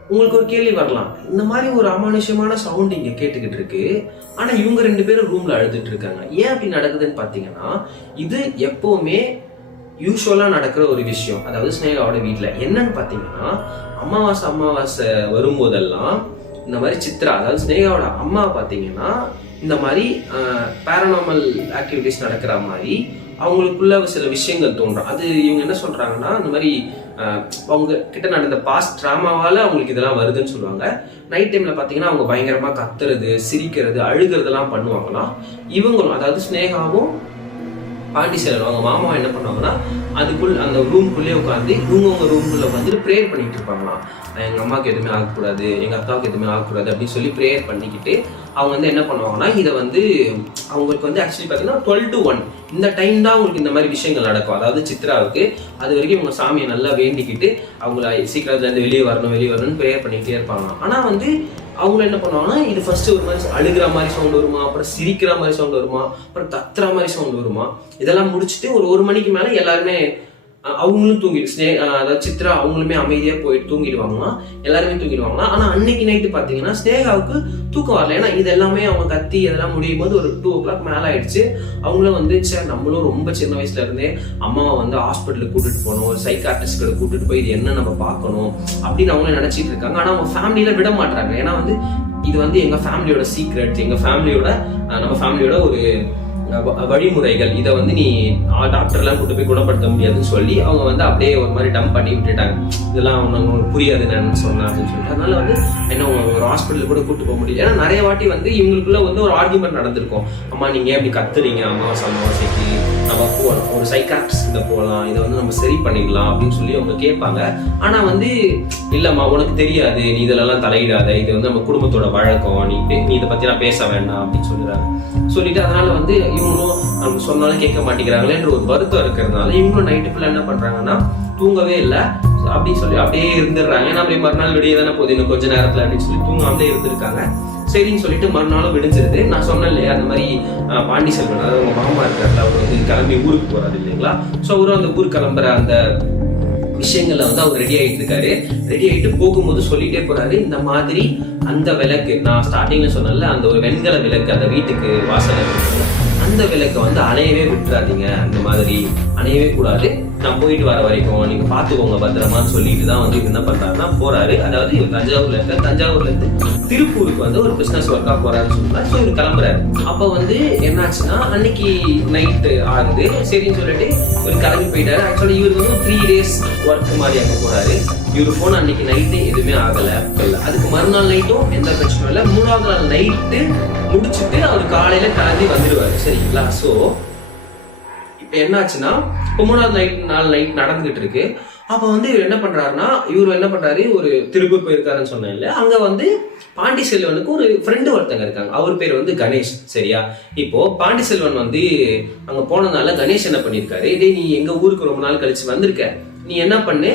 உங்களுக்கு ஒரு கேள்வி வரலாம், இந்த மாதிரி ஒரு அமானுஷ்யமான சவுண்ட் இங்க கேட்டுக்கிட்டு இருக்கு, ஆனா இவங்க 2 பேரும் ரூம்ல அழுதுட்டு இருக்காங்க. ஏன் அப்படி நடக்குதுன்னு பாத்தீங்கன்னா, இது எப்பவுமே யூஸ்வலா நடக்கிற ஒரு விஷயம். அதாவது ஸ்னேகாவோட வீட்டுல என்னன்னு பாத்தீங்கன்னா, அமாவாசை வரும்போதெல்லாம் இந்த மாதிரி சித்ரா அதாவது ஸ்னேகாவோட அம்மா பாத்தீங்கன்னா இந்த மாதிரி பேரனார்மல் ஆக்டிவிட்டிஸ் நடக்கிற மாதிரி அவங்களுக்குள்ள சில விஷயங்கள் தோன்றும். அது இவங்க என்ன சொல்றாங்கன்னா, இந்த மாதிரி அவங்க கிட்ட நடந்த பாஸ்ட் ட்ராமாவால அவங்களுக்கு இதெல்லாம் வருதுன்னு சொல்லுவாங்க. நைட் டைம்ல பாத்தீங்கன்னா அவங்க பயங்கரமா கத்துறது, சிரிக்கிறது, அழுகிறதெல்லாம் பண்ணுவாங்களாம். இவங்களும் அதாவது ஸ்னேகாவும் பாண்டி செல்வன் அவங்க மாமா என்ன பண்ணுவாங்கன்னா, அந்த ரூம்குள்ளே உட்காந்து இவங்க ரூம்குள்ள உட்காந்துட்டு ப்ரேயர் பண்ணிட்டு இருப்பாங்களாம். எங்க அம்மாவுக்கு எதுவுமே ஆகக்கூடாது, எங்க அக்காவுக்கு எதுவுமே ஆகக்கூடாது அப்படின்னு சொல்லி ப்ரேயர் பண்ணிக்கிட்டு அவங்க வந்து என்ன பண்ணுவாங்கன்னா, இதை வந்து அவங்களுக்கு வந்து ஆக்சுவலி பார்த்தீங்கன்னா 12 to 1 இந்த டைம் தான் அவங்களுக்கு இந்த மாதிரி விஷயங்கள் நடக்கும். அதாவது சித்ராவுக்கு அது வரைக்கும் இவங்க சாமியை நல்லா வேண்டிக்கிட்டு அவங்கள சீக்கிரத்துலேருந்து வெளியே வரணும்னு ப்ரேயர் பண்ணிக்கிட்டே இருப்பாங்க. ஆனா வந்து அவங்க என்ன பண்ணுவாங்கன்னா, இது ஃபர்ஸ்ட் ஒரு மாதிரி அழுகிற மாதிரி சவுண்ட் வருமா, அப்புறம் சிரிக்கிற மாதிரி சவுண்ட் வருமா, அப்புறம் கத்துற மாதிரி சவுண்ட் வருமா, இதெல்லாம் முடிச்சுட்டு ஒரு 1 மணிக்கு மேல எல்லாருமே அவங்களும் தூங்கிட்டு அதாவது சித்ரா அவங்களுமே அமைதியா போயிட்டு தூங்கிடுவாங்களாம். எல்லாருமே தூங்கிடுவாங்களாம். ஆனா அன்னைக்கு நைட்டு பாத்தீங்கன்னா ஸ்னேகாவுக்கு தூக்கம் வரல. ஏன்னா இது எல்லாமே அவங்க கத்தி இதெல்லாம் முடியும் போது ஒரு 2 o'clock மேல ஆயிடுச்சு. அவங்களும் வந்து நம்மளும் ரொம்ப சின்ன வயசுல இருந்தே அம்மாவை வந்து ஹாஸ்பிட்டலுக்கு கூட்டிட்டு போகணும், ஒரு சைக்காட்ரிஸ்ட் கிட்ட கூட்டிட்டு போய் இது என்ன நம்ம பார்க்கணும் அப்படின்னு அவங்களும் நினைச்சிட்டு இருக்காங்க. ஆனா அவங்க ஃபேமிலியில விட மாட்டாங்க. ஏன்னா வந்து இது வந்து எங்க ஃபேமிலியோட சீக்ரெட், எங்க ஃபேமிலியோட நம்ம ஃபேமிலியோட ஒரு வழிமுறைகள், இதை வந்து நீ டாக்டர்லாம் கூட்டு போய் குணப்படுத்த முடியாதுன்னு சொல்லி அவங்க வந்து அப்படியே ஒரு மாதிரி டம்ப் பண்ணி விட்டுட்டாங்க. இதெல்லாம் அவங்களுக்கு புரியாது நான் சொன்னேன் அப்படின்னு சொல்லிட்டு. அதனால வந்து என்ன ஒரு ஹாஸ்பிட்டலுக்கு கூட கூட்டு போக முடியல. ஏன்னா நிறைய வாட்டி வந்து இவங்களுக்குள்ள வந்து ஒரு ஆர்குமெண்ட் நடந்திருக்கும். அம்மா நீங்க எப்படி கத்துறீங்க, அமாவாசைக்கு நம்ம போகலாம், ஒரு சைக்காட்ரிஸ்ட் கிட்ட போகலாம், இதை வந்து நம்ம சரி பண்ணிடலாம் அப்படின்னு சொல்லி அவங்க கேட்பாங்க. ஆனா வந்து இல்லம்மா உனக்கு தெரியாது, நீ இதெல்லாம் தலையிடாத, இது வந்து நம்ம குடும்பத்தோட வழக்கம், நீ இதை பத்தி நான் பேச வேண்டாம் அப்படின்னு சொல்லிட்டு அதனால வந்து இவங்களும் நம்ம சொன்னாலும் கேட்க மாட்டேங்கிறாங்களேன்ற ஒரு வருத்தம் இருக்கிறதுனால இவங்களும் நைட்டு ஃபுல்லா என்ன பண்றாங்கன்னா தூங்கவே இல்லை அப்படின்னு சொல்லி அப்படியே இருந்துடுறாங்க. ஏன்னா அப்படியே மறுநாள் விடிய தானே போகுது இன்னும் கொஞ்ச நேரத்துல அப்படின்னு சொல்லி தூங்காமலே இருந்திருக்காங்க. சரின்னு சொல்லிட்டு மறுநாளும் விடிஞ்சிருது. நான் சொன்னேன் இல்லையா அந்த மாதிரி பாண்டி செல்வன் அதாவது அவங்க மாமா இருக்காருல, அவர் வந்து கிளம்பி ஊருக்கு போறாரு இல்லைங்களா. ஸோ அவரும் அந்த ஊருக்கு கிளம்புற அந்த விஷயங்கள்ல வந்து அவர் ரெடி ஆகிட்டு இருக்காரு. ரெடி ஆகிட்டு போகும்போது சொல்லிட்டே போறாரு, இந்த மாதிரி அந்த விளக்கு நான் ஸ்டார்டிங்ல சொன்னேன்ல, அந்த ஒரு வெண்கல விளக்கு அந்த வீட்டுக்கு வாசல் அந்த குழந்தை விளக்க வந்து அணையவே விட்டுறாதீங்க, அந்த மாதிரி அணையவே கூடாது, நான் போயிட்டு வர வரைக்கும் நீங்க பாத்துக்கோங்க பத்திரமான்னு சொல்லிட்டு தான் வந்து என்ன பண்றாருன்னா போறாரு. அதாவது இவர் தஞ்சாவூர்ல இருந்து திருப்பூருக்கு வந்து ஒரு பிசினஸ் ஒர்க்கா போறாருன்னு சொல்றாரு. ஸோ இவர் கிளம்புறாரு. அப்ப வந்து என்னாச்சுன்னா அன்னைக்கு நைட்டு ஆகுது. சரின்னு சொல்லிட்டு இவர் கிளம்பி போயிட்டாரு. ஆக்சுவலி இவர் வந்து 3 days ஒர்க் மாதிரி அங்க போறாரு. இவர் போன அன்னைக்கு நைட்டு எதுவுமே ஆகல. அதுக்கு மறுநாள் நைட்டும் எந்த பிரச்சனையும் இல்லை. 3வது நாள் நைட்டு முடிச்சுட்டு அவர் காலையில கிளம்பி வந்துடுவாரு. சரிங்களா? ஸோ இப்போ என்னாச்சுன்னா இப்போ 3வது நாள் நைட் நடந்துகிட்டு இருக்கு. அப்போ வந்து இவர் என்ன பண்றாரு, ஒரு திருப்பூர் போயிருக்காருன்னு சொன்னேன் இல்லை, அங்க வந்து பாண்டி செல்வனுக்கு ஒரு ஃப்ரெண்டு ஒருத்தங்க இருக்காங்க. அவர் பேர் வந்து கணேஷ். சரியா? இப்போ பாண்டி செல்வன் வந்து அங்க போனதுனால கணேஷ் என்ன பண்ணிருக்காரு, இதே நீ எங்க ஊருக்கு ரொம்ப நாள் கழிச்சு வந்திருக்க, நீ என்ன பண்ணு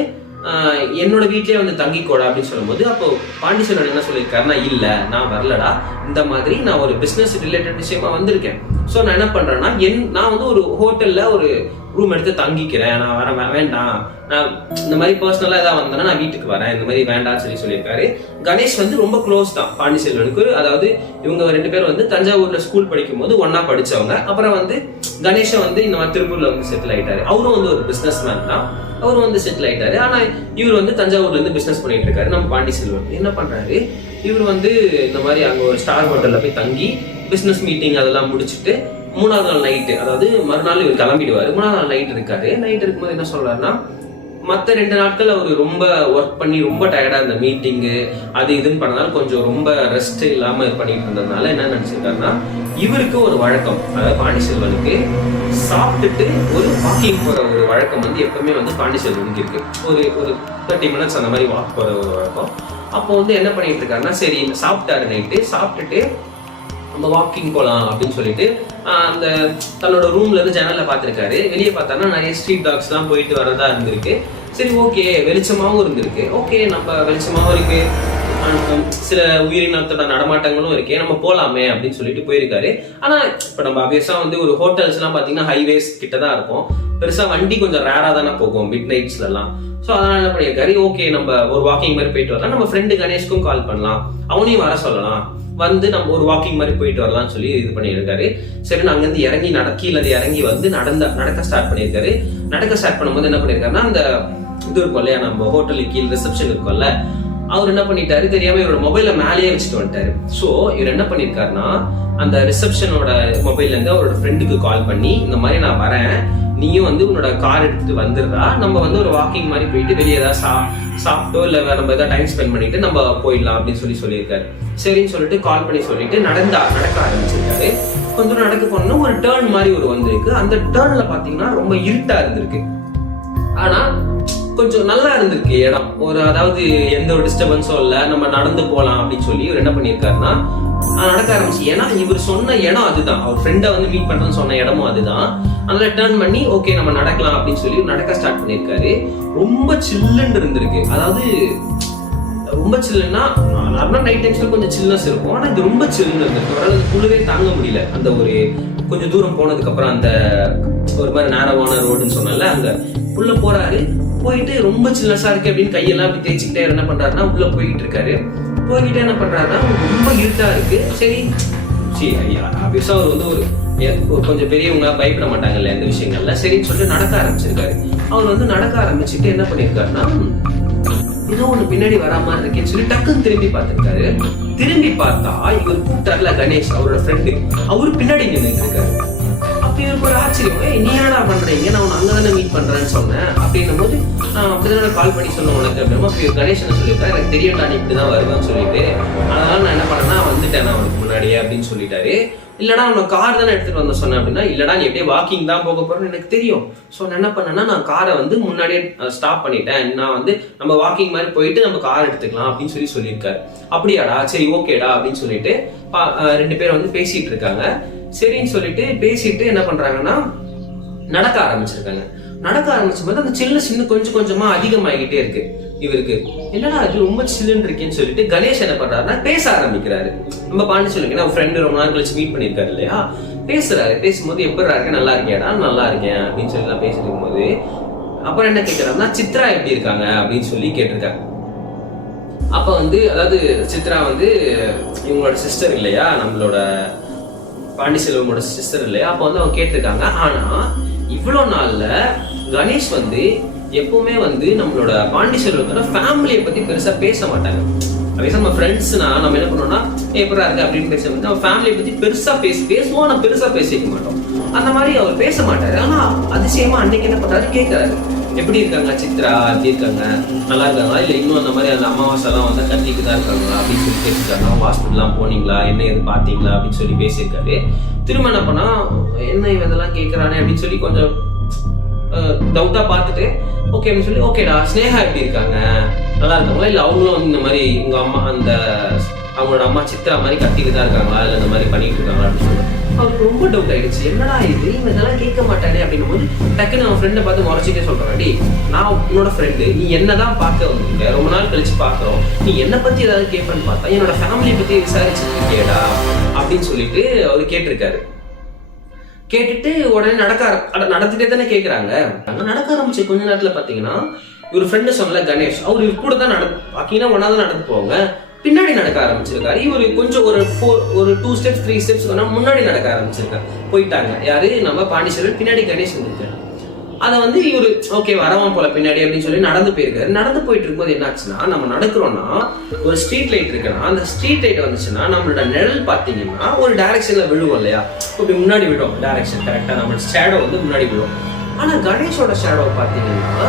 என்னோட வீட்லயே வந்து தங்கிக்கோடா அப்படின்னு சொல்லும்போது, அப்போ பாண்டிச்சேரி என்ன சொல்லியிருக்காருன்னா, இல்ல நான் வரலடா, இந்த மாதிரி நான் ஒரு பிசினஸ் ரிலேட்டட் விஷயமா வந்திருக்கேன். ஸோ நான் என்ன பண்றேன்னா நான் வந்து ஒரு ஹோட்டல்ல ஒரு ரூம் எடுத்து தங்கிக்கிறேன், நான் வேண்டாம், நான் இந்த மாதிரி பர்சனலா ஏதாவது வந்தேன்னா நான் வீட்டுக்கு வரேன், இந்த மாதிரி வேண்டாம்னு சொல்லியிருக்காரு. கணேஷ் வந்து ரொம்ப க்ளோஸ் தான் பாண்டிச்செல்வனுக்கு. அதாவது இவங்க 2 பேரும் வந்து தஞ்சாவூர்ல ஸ்கூல் படிக்கும் போது ஒன்னா படிச்சவங்க. அப்புறம் வந்து கணேஷை வந்து இந்த மாதிரி திருப்பூர்ல வந்து செட்டில் ஆயிட்டாரு. அவரும் வந்து ஒரு பிசினஸ் மேன் தான், அவரும் வந்து செட்டில் ஆயிட்டாரு. ஆனா இவர் வந்து தஞ்சாவூர்ல இருந்து பிசினஸ் பண்ணிட்டு இருக்காரு. நம்ம பாண்டிச்செல்வன் என்ன பண்றாரு, இவர் வந்து இந்த மாதிரி அங்க ஒரு ஸ்டார் ஹோட்டல்ல போய் தங்கி பிசினஸ் மீட்டிங் அதெல்லாம் முடிச்சுட்டு 3வது நாள் நைட்டு, அதாவது மறுநாள் இவர் கிளம்பிடுவாரு. 3வது நாள் நைட் இருக்காரு. நைட் இருக்கும்போது என்ன சொல்றாருன்னா, மற்ற 2 நாட்கள் அவர் ரொம்ப ஒர்க் பண்ணி ரொம்ப டயர்டா இருந்த மீட்டிங்கு அது இதுன்னு பண்ணனால கொஞ்சம் ரொம்ப ரெஸ்ட் இல்லாம பண்ணிட்டு இருந்ததுனால என்ன நினைச்சிருக்காருன்னா, இவருக்கு ஒரு வழக்கம், அதாவது பாண்டிச்செல்வனுக்கு சாப்பிட்டுட்டு ஒரு வாக்கிங் போற ஒரு வழக்கம் வந்து எப்பவுமே வந்து பாண்டிச்செல்வனுக்கு இருக்கு. ஒரு 30 minutes அந்த மாதிரி வாக் போற ஒரு வழக்கம். அப்போ வந்து என்ன பண்ணிட்டு இருக்காருன்னா, சரி சாப்பிட்டாரு, நைட்டு சாப்பிட்டுட்டு நம்ம வாக்கிங் போகலாம் அப்படின்னு சொல்லிட்டு அந்த தன்னோட ரூம்ல இருந்து ஜன்னல்ல பார்த்துருக்காரு. வெளியே பார்த்தாருன்னா நிறைய ஸ்ட்ரீட் டாக்ஸ் எல்லாம் போயிட்டு வரதா இருந்திருக்கு. சரி ஓகே, வெளிச்சமாகவும் இருந்திருக்கு. ஓகே, நம்ம வெளிச்சமாகவும் இருக்கு, சில உயிரினத்தோட நடமாட்டங்களும் இருக்கே, நம்ம போலாமே அப்படின்னு சொல்லிட்டு போயிருக்காரு. ஆனா இப்ப நம்ம ஆப்வியஸா வந்து ஒரு ஹோட்டல்ஸ் எல்லாம் பாத்தீங்கன்னா ஹைவேஸ் கிட்டதான் இருக்கும், பெருசா வண்டி கொஞ்சம் ரேரா தானே போகும் மிட் நைட்ஸ்ல எல்லாம். ஸோ அதனால என்ன பண்ணியிருக்காரு, ஓகே நம்ம ஒரு வாக்கிங் மாதிரி போயிட்டு வரலாம், நம்ம ஃப்ரெண்டு கணேஷ்க்கும் கால் பண்ணலாம், அவனையும் வர சொல்லலாம், வந்து நம்ம ஒரு வாக்கிங் மாதிரி போயிட்டு வரலாம்னு சொல்லி இது பண்ணியிருக்காரு. சரி நான் அங்கேருந்து இறங்கி இறங்கி வந்து நடக்க ஸ்டார்ட் பண்ணியிருக்காரு. நடக்க ஸ்டார்ட் பண்ணும்போது என்ன பண்ணியிருக்காருன்னா, அந்த இது இருக்கும் இல்லையா, நம்ம ஹோட்டலுக்கு கீழ் ரிசப்ஷன் இருக்கும்ல, அவர் என்ன பண்ணிட்டாரு தெரியாம இவரோட மொபைல மேலேயே வச்சுட்டு வந்துட்டாரு. ஸோ இவர் என்ன பண்ணிருக்காருன்னா, அந்த ரிசப்ஷனோட மொபைல்ல இருந்து அவரோட ஃப்ரெண்டுக்கு கால் பண்ணி, இந்த மாதிரி நான் வரேன், நீயும் வந்து உன்னோட கார் எடுத்துட்டு வந்துடுறா, நம்ம வந்து ஒரு வாக்கிங் மாதிரி போயிட்டு வெளியே ஏதாவது சாப்பிட்டோ இல்லை நம்ம ஏதாவது டைம் ஸ்பெண்ட் பண்ணிட்டு நம்ம போயிடலாம் அப்படின்னு சொல்லியிருக்காரு. சரின்னு சொல்லிட்டு கால் பண்ணி சொல்லிட்டு நடக்க ஆரம்பிச்சிருக்காரு. கொஞ்சம் நடக்க போனோம்னா ஒரு டேர்ன் மாதிரி ஒரு வந்திருக்கு. அந்த டேர்ன்ல பாத்தீங்கன்னா ரொம்ப இருட்டா இருந்திருக்கு, ஆனா கொஞ்சம் நல்லா இருந்திருக்கு இடம். அதாவது எந்த ஒரு டிஸ்டர்பன்ஸும் இல்லை, நம்ம நடந்து போகலாம் அப்படின்னு சொல்லி இவர் என்ன பண்ணியிருக்காருன்னா நடக்க ஆரம்பிச்சு. ஏன்னா இவர் சொன்ன இடம் அதுதான், அவர் ஃப்ரெண்டை வந்து மீட் பண்றதுன்னு சொன்ன இடமும் அதுதான். அதனால டர்ன் பண்ணி ஓகே நம்ம நடக்கலாம் அப்படின்னு சொல்லி நடக்க ஸ்டார்ட் பண்ணியிருக்காரு. ரொம்ப சில்லுன்னு இருந்திருக்கு. அதாவது ரொம்ப சில்லுன்னா நார்மலா நைட் டைம்ஸ்ல கொஞ்சம் சில்னஸ் இருக்கும், ஆனா இது ரொம்ப சில்லுன்னு இருந்திருக்கு. அவரால் குளிரே தாங்க முடியல. அந்த ஒரு கொஞ்சம் தூரம் போனதுக்கு அப்புறம் அந்த ஒரு மாதிரி நேரவான ரோடுன்னு சொன்னால அங்க உள்ள போறாரு. போயிட்டு ரொம்ப சில்னஸா இருக்கு அப்படின்னு கையெல்லாம் அப்படி தேய்ச்சிக்கிட்டே என்ன பண்றாருன்னா உள்ள போயிட்டு இருக்காரு. போய்கிட்டே என்ன பண்றாருன்னா ரொம்ப இருட்டா இருக்கு. சரி ஆப்வியஸா அவர் வந்து ஒரு கொஞ்சம் பெரியவங்க பயப்பட மாட்டாங்கல்ல இந்த விஷயங்கள்ல. சரின்னு சொல்லிட்டு நடக்க ஆரம்பிச்சிருக்காரு. அவர் வந்து நடக்க ஆரம்பிச்சுட்டு என்ன பண்ணிருக்காருன்னா, ஏதோ ஒண்ணு பின்னாடி வரா மாதிரி இருக்கேன்னு சொல்லி டக்குன்னு திரும்பி பார்த்திருக்காரு. திரும்பி பார்த்தா இவர் கூப்பிட்டார்ல கணேஷ், அவரோட ஃப்ரெண்டு, அவரு பின்னாடி நின்றுட்டு இருக்காரு. அப்ப இவருக்கு ஒரு ஆச்சரியம், நீ என்னடா பண்றீங்க, நான் உன்னை அங்கதானே மீட் பண்றேன்னு சொன்னேன் அப்படின்னும் போது, நான் அப்படிதான் கால் பண்ணி சொன்னேன் உனக்கு அப்படின்னா. அப்ப கணேஷ் என்ன சொல்லியிருக்காரு, எனக்கு தெரியட்டா நீ இப்படிதான் வருவேன்னு சொல்லிட்டு, அதனால நான் என்ன பண்ணேன்னா வந்துட்டேன் நான் உனக்கு முன்னாடியே அப்படின்னு சொல்லிட்டாரு. இல்லடா உனக்கு கார் தானே எடுத்துட்டு வந்த சொன்னேன் அப்படின்னா, இல்லடா நீ எப்படியே வாக்கிங் தான் போக போறேன்னு எனக்கு தெரியும். ஸோ நான் என்ன பண்ணேன்னா, நான் காரை வந்து முன்னாடியே ஸ்டாப் பண்ணிட்டேன், நான் வந்து நம்ம வாக்கிங் மாதிரி போயிட்டு நம்ம கார் எடுத்துக்கலாம் அப்படின்னு சொல்லியிருக்காரு. அப்படியாடா, சரி ஓகேடா அப்படின்னு சொல்லிட்டு 2 பேர் வந்து பேசிட்டு இருக்காங்க. சரின்னு சொல்லிட்டு பேசிட்டு என்ன பண்றாங்கன்னா நடக்க ஆரம்பிச்சிருக்காங்க. நடக்க ஆரம்பிச்சும் போது அந்த சின்ன கொஞ்சம் கொஞ்சமா அதிகமாகிட்டே இருக்கு. இவருக்கு என்னடா அது ரொம்ப சில்லுன்னு இருக்கேன்னு சொல்லிட்டு கணேஷ் என்ன பண்றாருன்னா பேச ஆரம்பிக்கிறாரு. நம்ம பாண்டிச்சேரிக்கு ஃப்ரெண்டு ரொம்ப நாள் கழிச்சு மீட் பண்ணிருக்காரு இல்லையா, பேசுறாரு. பேசும்போது எப்படி இருக்க, நல்லா இருக்கியாடா, நல்லா இருக்கேன் அப்படின்னு சொல்லி எல்லாம் பேசிட்டு இருக்கும்போது அப்புறம் என்ன கேட்கிறாருன்னா, சித்ரா எப்படி இருக்காங்க அப்படின்னு சொல்லி கேட்டிருக்காரு. அப்ப வந்து அதாவது சித்ரா வந்து இவங்களோட சிஸ்டர் இல்லையா, நம்மளோட பாண்டிச்செல்வமோட சிஸ்டர் இல்லையா, அப்போ வந்து அவங்க கேட்டிருக்காங்க. ஆனா இவ்வளவு நாள்ல கணேஷ் வந்து எப்பவுமே வந்து நம்மளோட பாண்டிச்செல்வத்தோட ஃபேமிலியை பத்தி பெருசா பேச மாட்டாங்க. நம்ம ஃப்ரெண்ட்ஸ்னா நம்ம என்ன பண்ணுவோம்னா எப்படா இருக்கு அப்படின்னு பேசும்போது நம்ம ஃபேமிலியை பத்தி பெருசா பேசுவோம், நான் பெருசா பேசிக்க மாட்டோம். அந்த மாதிரி அவர் பேச மாட்டாரு. ஆனா அதிசயமா அன்னைக்கு என்ன பண்றாரு, கேட்கறாரு எப்படி இருக்காங்க சித்ரா, எப்படி இருக்காங்க, நல்லா இருக்காங்களா, இல்ல இன்னும் அந்த மாதிரி அந்த அமாவாசை எல்லாம் வந்து கட்டிட்டு தான் இருக்காங்களா அப்படின்னு சொல்லி பேசிருக்காங்க. ஹாஸ்பிட்டல்லாம் போனீங்களா, என்ன எது பாத்தீங்களா அப்படின்னு சொல்லி பேசியிருக்காரு. திரும்ப என்ன பண்ணா, என்ன இதெல்லாம் கேட்கறானே அப்படின்னு சொல்லி கொஞ்சம் டவுட்டா பார்த்துட்டு ஓகே அப்படின்னு சொல்லி, ஓகேடா ஸ்னேகா எப்படி இருக்காங்க, நல்லா இருக்காங்களா, இல்ல அவங்களும் வந்து இந்த மாதிரி உங்க அம்மா அந்த அவங்களோட அம்மா சித்ரா மாதிரி கட்டிட்டு தான் இருக்காங்களா, இல்ல இந்த மாதிரி பண்ணிட்டு இருக்காங்களா அப்படின்னு சொல்லி அவருக்கு ரொம்ப டவுட் ஆயிடுச்சு. என்னடா இது, இவன் இதெல்லாம் கேட்க மாட்டானே அப்படின்னும் போது டக்குன்னு அவன் ஃப்ரெண்டை பார்த்து முறைச்சிட்டே சொல்றாடி, நான் உன்னோட ஃப்ரெண்டு, நீ என்னதான் பார்க்க வந்திருக்க, ரொம்ப நாள் கழிச்சு பாக்குறோம், நீ என்ன பத்தி ஏதாவது கேட்பேன்னு பார்த்தா என்னோட ஃபேமிலியை பத்தி விசாரிச்சிருக்கேடா அப்படின்னு சொல்லிட்டு அவரு கேட்டிருக்காரு. கேட்டுட்டு உடனே நடத்திட்டே தானே கேட்கறாங்க. நடக்க ஆரம்பிச்சு கொஞ்ச நேரத்துல பாத்தீங்கன்னா இவர் ஃப்ரெண்டு சொன்னல கணேஷ், அவர் இவர் கூட தான் பாத்தீங்கன்னா ஒன்னாதான் நடந்து போவாங்க, பின்னாடி நடக்க ஆரம்பிச்சிருக்காரு. இவரு கொஞ்சம் ஒரு 2 steps 3 steps முன்னாடி நடக்க ஆரம்பிச்சிருக்காரு. போயிட்டாங்க யாரு, நம்ம பாண்டிச்சேரி. பின்னாடி கணேஷ் வந்துருக்காரு. அதை வந்து இவரு ஓகே வரவான் போல பின்னாடி அப்படின்னு சொல்லி நடந்து போயிருக்காரு. நடந்து போயிட்டு இருக்கும்போது என்ன ஆச்சுன்னா, நம்ம நடக்கிறோம்னா ஒரு ஸ்ட்ரீட் லைட் இருக்குன்னா அந்த ஸ்ட்ரீட் லைட் வந்துச்சுன்னா நம்மளோட நிழல் பாத்தீங்கன்னா ஒரு டைரக்ஷன்ல விழுவோம் இல்லையா, இப்படி முன்னாடி விடும் டைரக்ஷன் கரெக்டா, நம்மளோட ஷேடோ வந்து முன்னாடி விழும். ஆனா கணேஷோட ஷேடோ பாத்தீங்கன்னா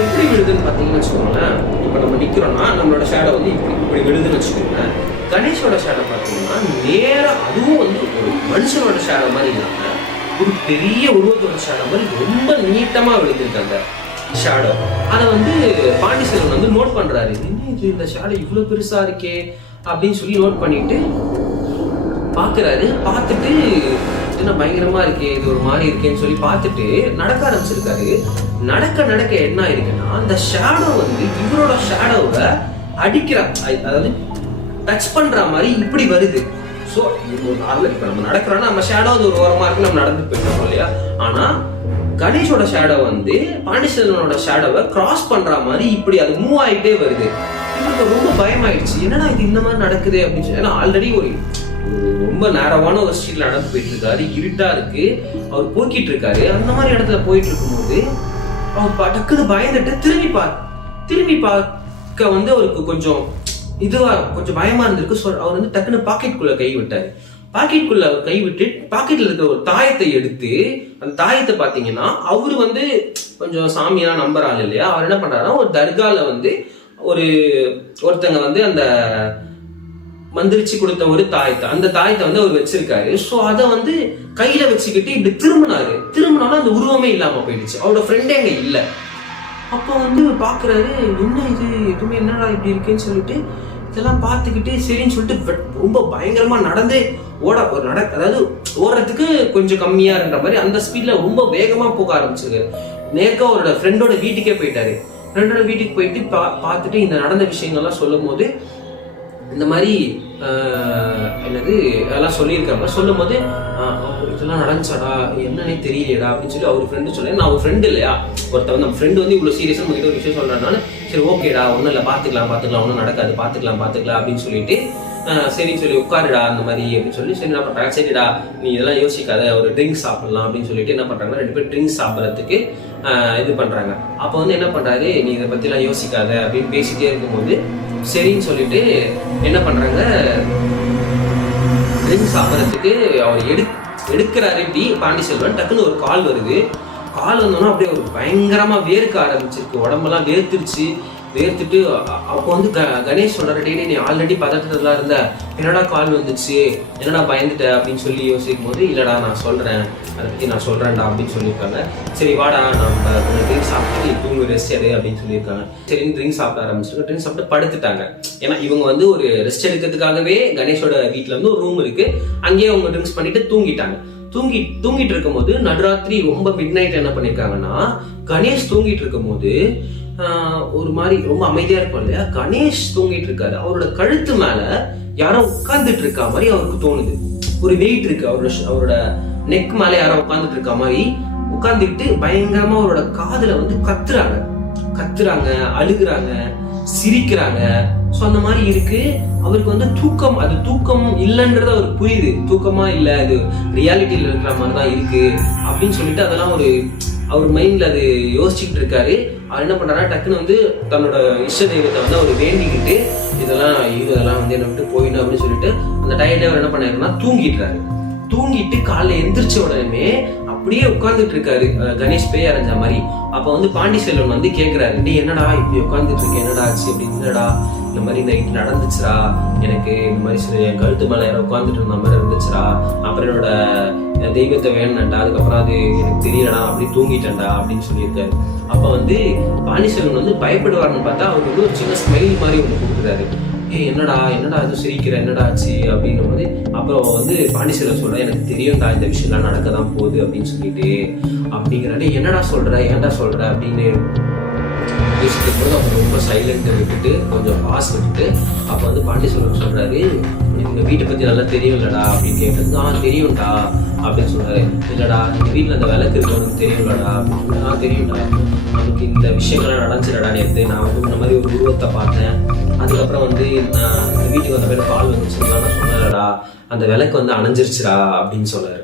எப்படி விழுதுன்னு பாத்தீங்கன்னு வச்சுக்கோங்களேன். இப்ப நம்ம நிக்கிறோம்னா நம்மளோட ஷேடோ வந்து இப்படி விழுதுன்னு வச்சுக்கோங்களேன். கணேஷோட ஷேடோ பாத்தீங்கன்னா நேரா, அதுவும் வந்து ஒரு மனுஷனோட ஷேடோ மாதிரி இல்லாம ஒரு பெரிய உருவத்தோட ஷேடோ மாதிரி ரொம்ப நீட்டமா விழுந்திருக்காங்க ஷேடோ. அதை வந்து பாண்டிச்செல்வன் வந்து நோட் பண்றாரு, என்ன இது இந்த ஷேடோ இவ்வளவு பெருசா இருக்கே அப்படின்னு சொல்லி நோட் பண்ணிட்டு பாக்குறாரு. பார்த்துட்டு என்ன பயங்கரமா இருக்கே, இது ஒரு மாதிரி இருக்கேன்னு சொல்லி பார்த்துட்டு நடக்க ஆரம்பிச்சிருக்காரு. நடக்க நடக்க என்ன ஆயிருக்குன்னா, அந்த ஷேடோ வந்து இவரோட ஷேடோவை அடிக்கிற, அதாவது டச் பண்ற மாதிரி இப்படி வருது. ஸோ இப்போ நார்மல் இப்போ நம்ம நடக்கிறோம்னா நம்ம ஷேடோ அது ஒரு ஓரமா இருக்கு, நம்ம நடந்து போயிட்டோம் இல்லையா. ஆனா கணேஷோட ஷேடோ வந்து பாண்டிச்செல்வனோட ஷேடோவை கிராஸ் பண்ற மாதிரி இப்படி அது மூவ் ஆகிட்டே வருது. இவருக்கு ரொம்ப பயமாயிடுச்சு, என்னடா இது இந்த மாதிரி நடக்குது அப்படின்னு சொல்லி. ஏன்னா ஆல்ரெடி ஒரு ரொம்ப நேரமான ஒரு ஸ்ட்ரீட்ல நடந்து போயிட்டு இருக்காரு, இருட்டா இருக்கு, அவர் போக்கிட்டு இருக்காரு. அந்த மாதிரி இடத்துல போயிட்டு இருக்கும்போது அவர் டக்குன்னு பயந்துட்டு திரும்பி பார்க்க வந்து அவருக்கு கொஞ்சம் இதுவா கொஞ்சம் பயமா இருந்திருக்கு. அவர் வந்து டக்குன்னு பாக்கெட்டுக்குள்ள கை விட்டாரு. பாக்கெட்டுக்குள்ள அவர் கை விட்டு பாக்கெட்ல இருக்கிற ஒரு தாயத்தை எடுத்து, அந்த தாயத்தை பாத்தீங்கன்னா அவரு வந்து கொஞ்சம் சாமியெல்லாம் நம்புற ஆள் இல்லையா, அவர் என்ன பண்றாருன்னா ஒரு தர்கால வந்து ஒருத்தங்க வந்து அந்த மந்திரிச்சு கொடுத்த ஒரு தாயத்தை, அந்த தாயத்தை வந்து அவர் வச்சிருக்காரு. ஸோ அதை வந்து கையில வச்சுக்கிட்டு இப்படி திரும்பினாலும் அந்த உருவமே இல்லாம போயிடுச்சு. அவரோட ஃப்ரெண்டே அங்க இல்லை. அப்போ வந்து பாக்குறாரு, என்ன இது எதுவுமே என்னடா இப்படி இருக்குன்னு சொல்லிட்டு இதெல்லாம் பார்த்துக்கிட்டு சரின்னு சொல்லிட்டு ரொம்ப பயங்கரமா நடந்தே அதாவது ஓடுறதுக்கு கொஞ்சம் கம்மியா இருந்த மாதிரி அந்த ஸ்பீட்ல ரொம்ப வேகமா போக ஆரம்பிச்சிருக்காரு. நேர்க்க அவரோட ஃப்ரெண்டோட வீட்டுக்கே போயிட்டாரு. ஃப்ரெண்டோட வீட்டுக்கு போயிட்டு பார்த்துட்டு இந்த நடந்த விஷயங்கள்லாம் சொல்லும் போது இந்த மாதிரி என்னது அதெல்லாம் சொல்லியிருக்காங்க. சொல்லும் போது இதெல்லாம் நடந்துச்சாடா என்னன்னே தெரியலையடா அப்படின்னு சொல்லி அவர் ஃப்ரெண்டு சொல்ல, நான் ஒரு ஃப்ரெண்டு இல்லையா, ஒருத்தர் நம்ம ஃப்ரெண்டு வந்து இவ்வளோ சீரியஸாக நம்ம கிட்ட ஒரு விஷயம் சொல்றாருனால சரி ஓகேடா ஒன்றும் இல்லை பார்த்துக்கலாம் ஒன்றும் நடக்காது பார்த்துக்கலாம் அப்படின்னு சொல்லிட்டு சரின்னு சொல்லி உட்காருடா அந்த மாதிரி அப்படின்னு சொல்லி சரி என்ன பண்றாங்க, சரிடா நீ இதெல்லாம் யோசிக்காத ஒரு ட்ரிங்க்ஸ் சாப்பிடலாம் அப்படின்னு சொல்லிட்டு என்ன பண்றாங்கன்னா 2 பேர் ட்ரிங்க்ஸ் சாப்பிட்றதுக்கு இது பண்றாங்க. அப்போ வந்து என்ன பண்றாரு, நீ இதை பத்திலாம் யோசிக்காத அப்படின்னு பேசிட்டே இருக்கும்போது சரின்னு சொல்லிட்டு என்ன பண்றாங்க, ட்ரிங்க்ஸ் சாப்பிட்றதுக்கு அவர் எடுக்கிறாரு. பாண்டிச்செல்வன் டக்குன்னு ஒரு கால் வருது. கால் வந்தோன்னா அப்படியே ஒரு பயங்கரமா வேர்க்க ஆரம்பிச்சிருக்கு, உடம்பெல்லாம் வேர்த்துட்டு அப்போ வந்து கணேஷ் சொல்றாரு, டே நீ ஆல்ரெடி பதட்டத்துல இருந்த, என்னடா கால் வந்துச்சு, என்னடா பயந்துட்ட அப்படின்னு சொல்லி யோசிக்கும் போது இல்லடா நான் சொல்றேன், அதை பத்தி நான் சொல்றேன்டா அப்படின்னு சொல்லியிருக்காங்க. சரி வாடா நம்ம ட்ரிங்க் சாப்பிட்டு தூங்கு ரெஸ்ட் எடு அப்படின்னு சொல்லியிருக்காங்க. சரி ட்ரிங்க் சாப்பிட ஆரம்பிச்சிருக்காங்க. ட்ரிங்க் சாப்பிட்டு படுத்துட்டாங்க. ஏன்னா இவங்க வந்து ஒரு ரெஸ்ட் எடுக்கிறதுக்காகவே கணேஷோட வீட்டுல வந்து ஒரு ரூம் இருக்கு, அங்கேயே அவங்க ட்ரிங்க்ஸ் பண்ணிட்டு தூங்கிட்டாங்க. தூங்கிட்டு இருக்கும் போது நடுராத்திரி ரொம்ப மிட் நைட் என்ன பண்ணிருக்காங்கன்னா, கணேஷ் தூங்கிட்டு இருக்கும் போது ஒரு மாதிரி ரொம்ப அமைதியா இருக்கும் இல்லையா, கணேஷ் தூங்கிட்டு இருக்காரு, அவரோட கழுத்து மேல யாரோ உட்கார்ந்துட்டு இருக்கா மாதிரி அவருக்கு தோணுது. ஒரு வெயிட் இருக்கு அவரோட நெக் மேல யாரோ உட்கார்ந்துட்டு இருக்கா மாதிரி உட்கார்ந்துட்டு பயங்கரமா அவரோட காதுல வந்து கத்துறாங்க, அழுகுறாங்க, சிரிக்கிறாங்க. ஸோ அந்த மாதிரி இருக்கு. அவருக்கு வந்து தூக்கம், அது தூக்கம் இல்லைன்றது அவருக்கு புரியுது. தூக்கமா இல்லை, அது ரியாலிட்டியில் இருக்கிற மாதிரி தான் இருக்கு அப்படின்னு சொல்லிட்டு அதெல்லாம் அவர் மைண்ட்ல அது யோசிச்சுட்டு இருக்காரு. அவர் என்ன பண்றாருன்னா டக்குன்னு வந்து தன்னோட இஷ்ட தெய்வத்தை வந்து அவர் வேண்டிக்கிட்டு இதெல்லாம் வந்து என்ன விட்டு போயிடும் அப்படின்னு சொல்லிட்டு அந்த டயர்டே அவர் என்ன பண்ணாருன்னா தூங்கிட்டு காலைல எந்திரிச்ச உடனே அப்படியே உட்கார்ந்துட்டு இருக்காரு கணேஷ் பேய் அரைஞ்ச மாதிரி. அப்ப வந்து பாண்டிசெல்வன் வந்து கேட்கிறாரு, டே என்னடா இப்படி உட்காந்துட்டு இருக்க, என்னடா ஆச்சு அப்படின்னு. இல்லடா இந்த மாதிரி நைட் நடந்துச்சுரா, எனக்கு இந்த மாதிரி என் கழுத்து மேல யாரோ உட்காந்துட்டு இருந்த மாதிரி இருந்துச்சுரா, அப்புறம் என்னோட தெய்வத்தை வேணும்டா, அதுக்கப்புறம் அது எனக்கு தெரியலடா, அப்படி தூங்கிட்டேன்டா அப்படின்னு சொல்லியிருக்காரு. அப்ப வந்து பாண்டிசெல்வன் வந்து பயப்படுவார்னு பார்த்தா அவருக்கு வந்து ஒரு சின்ன ஸ்மைல் மாதிரி ஒன்று கொடுக்குறாரு. என்னடா அது சிரிக்கிற, என்னடா ஆச்சு அப்படின்னும் போது அப்புறம் வந்து பாண்டிசெல்வன் சொல்ற, எனக்கு தெரியும்டா இந்த விஷயம்லாம் நடக்க தான் போகுது அப்படின்னு சொல்லிட்டு அப்படிங்கிறாரு. ஏன்டா சொல்ற அப்படின்னு பேசிட்டு போது அவங்க ரொம்ப சைலண்ட் விட்டுட்டு கொஞ்சம் பாஸ் விட்டுட்டு அப்போ வந்து பாண்டிசெல்வன் சொல்றாரு, இந்த வீட்டை பத்தி நல்லா தெரியும்லடா அப்படின்னு கேட்டது. தெரியும்டா அப்படின்னு சொல்றாரு. இல்லடா இந்த வீட்டுல அந்த விளக்கு இருக்கிறது தெரியும்லடா அப்படின்னு. தெரியும்டா, நமக்கு இந்த விஷயங்கள்லாம் நடந்துச்சுடா, நேற்று நான் வந்து இந்த மாதிரி ஒரு உருவத்தை பார்த்தேன், அதுக்கப்புறம் வந்து நான் இந்த வீட்டுக்கு வந்த மாதிரி பால் வந்துச்சுன்னா நான் சொன்னேன்டா, அந்த விளக்கு வந்து அணைஞ்சிருச்சுடா அப்படின்னு சொல்றாரு.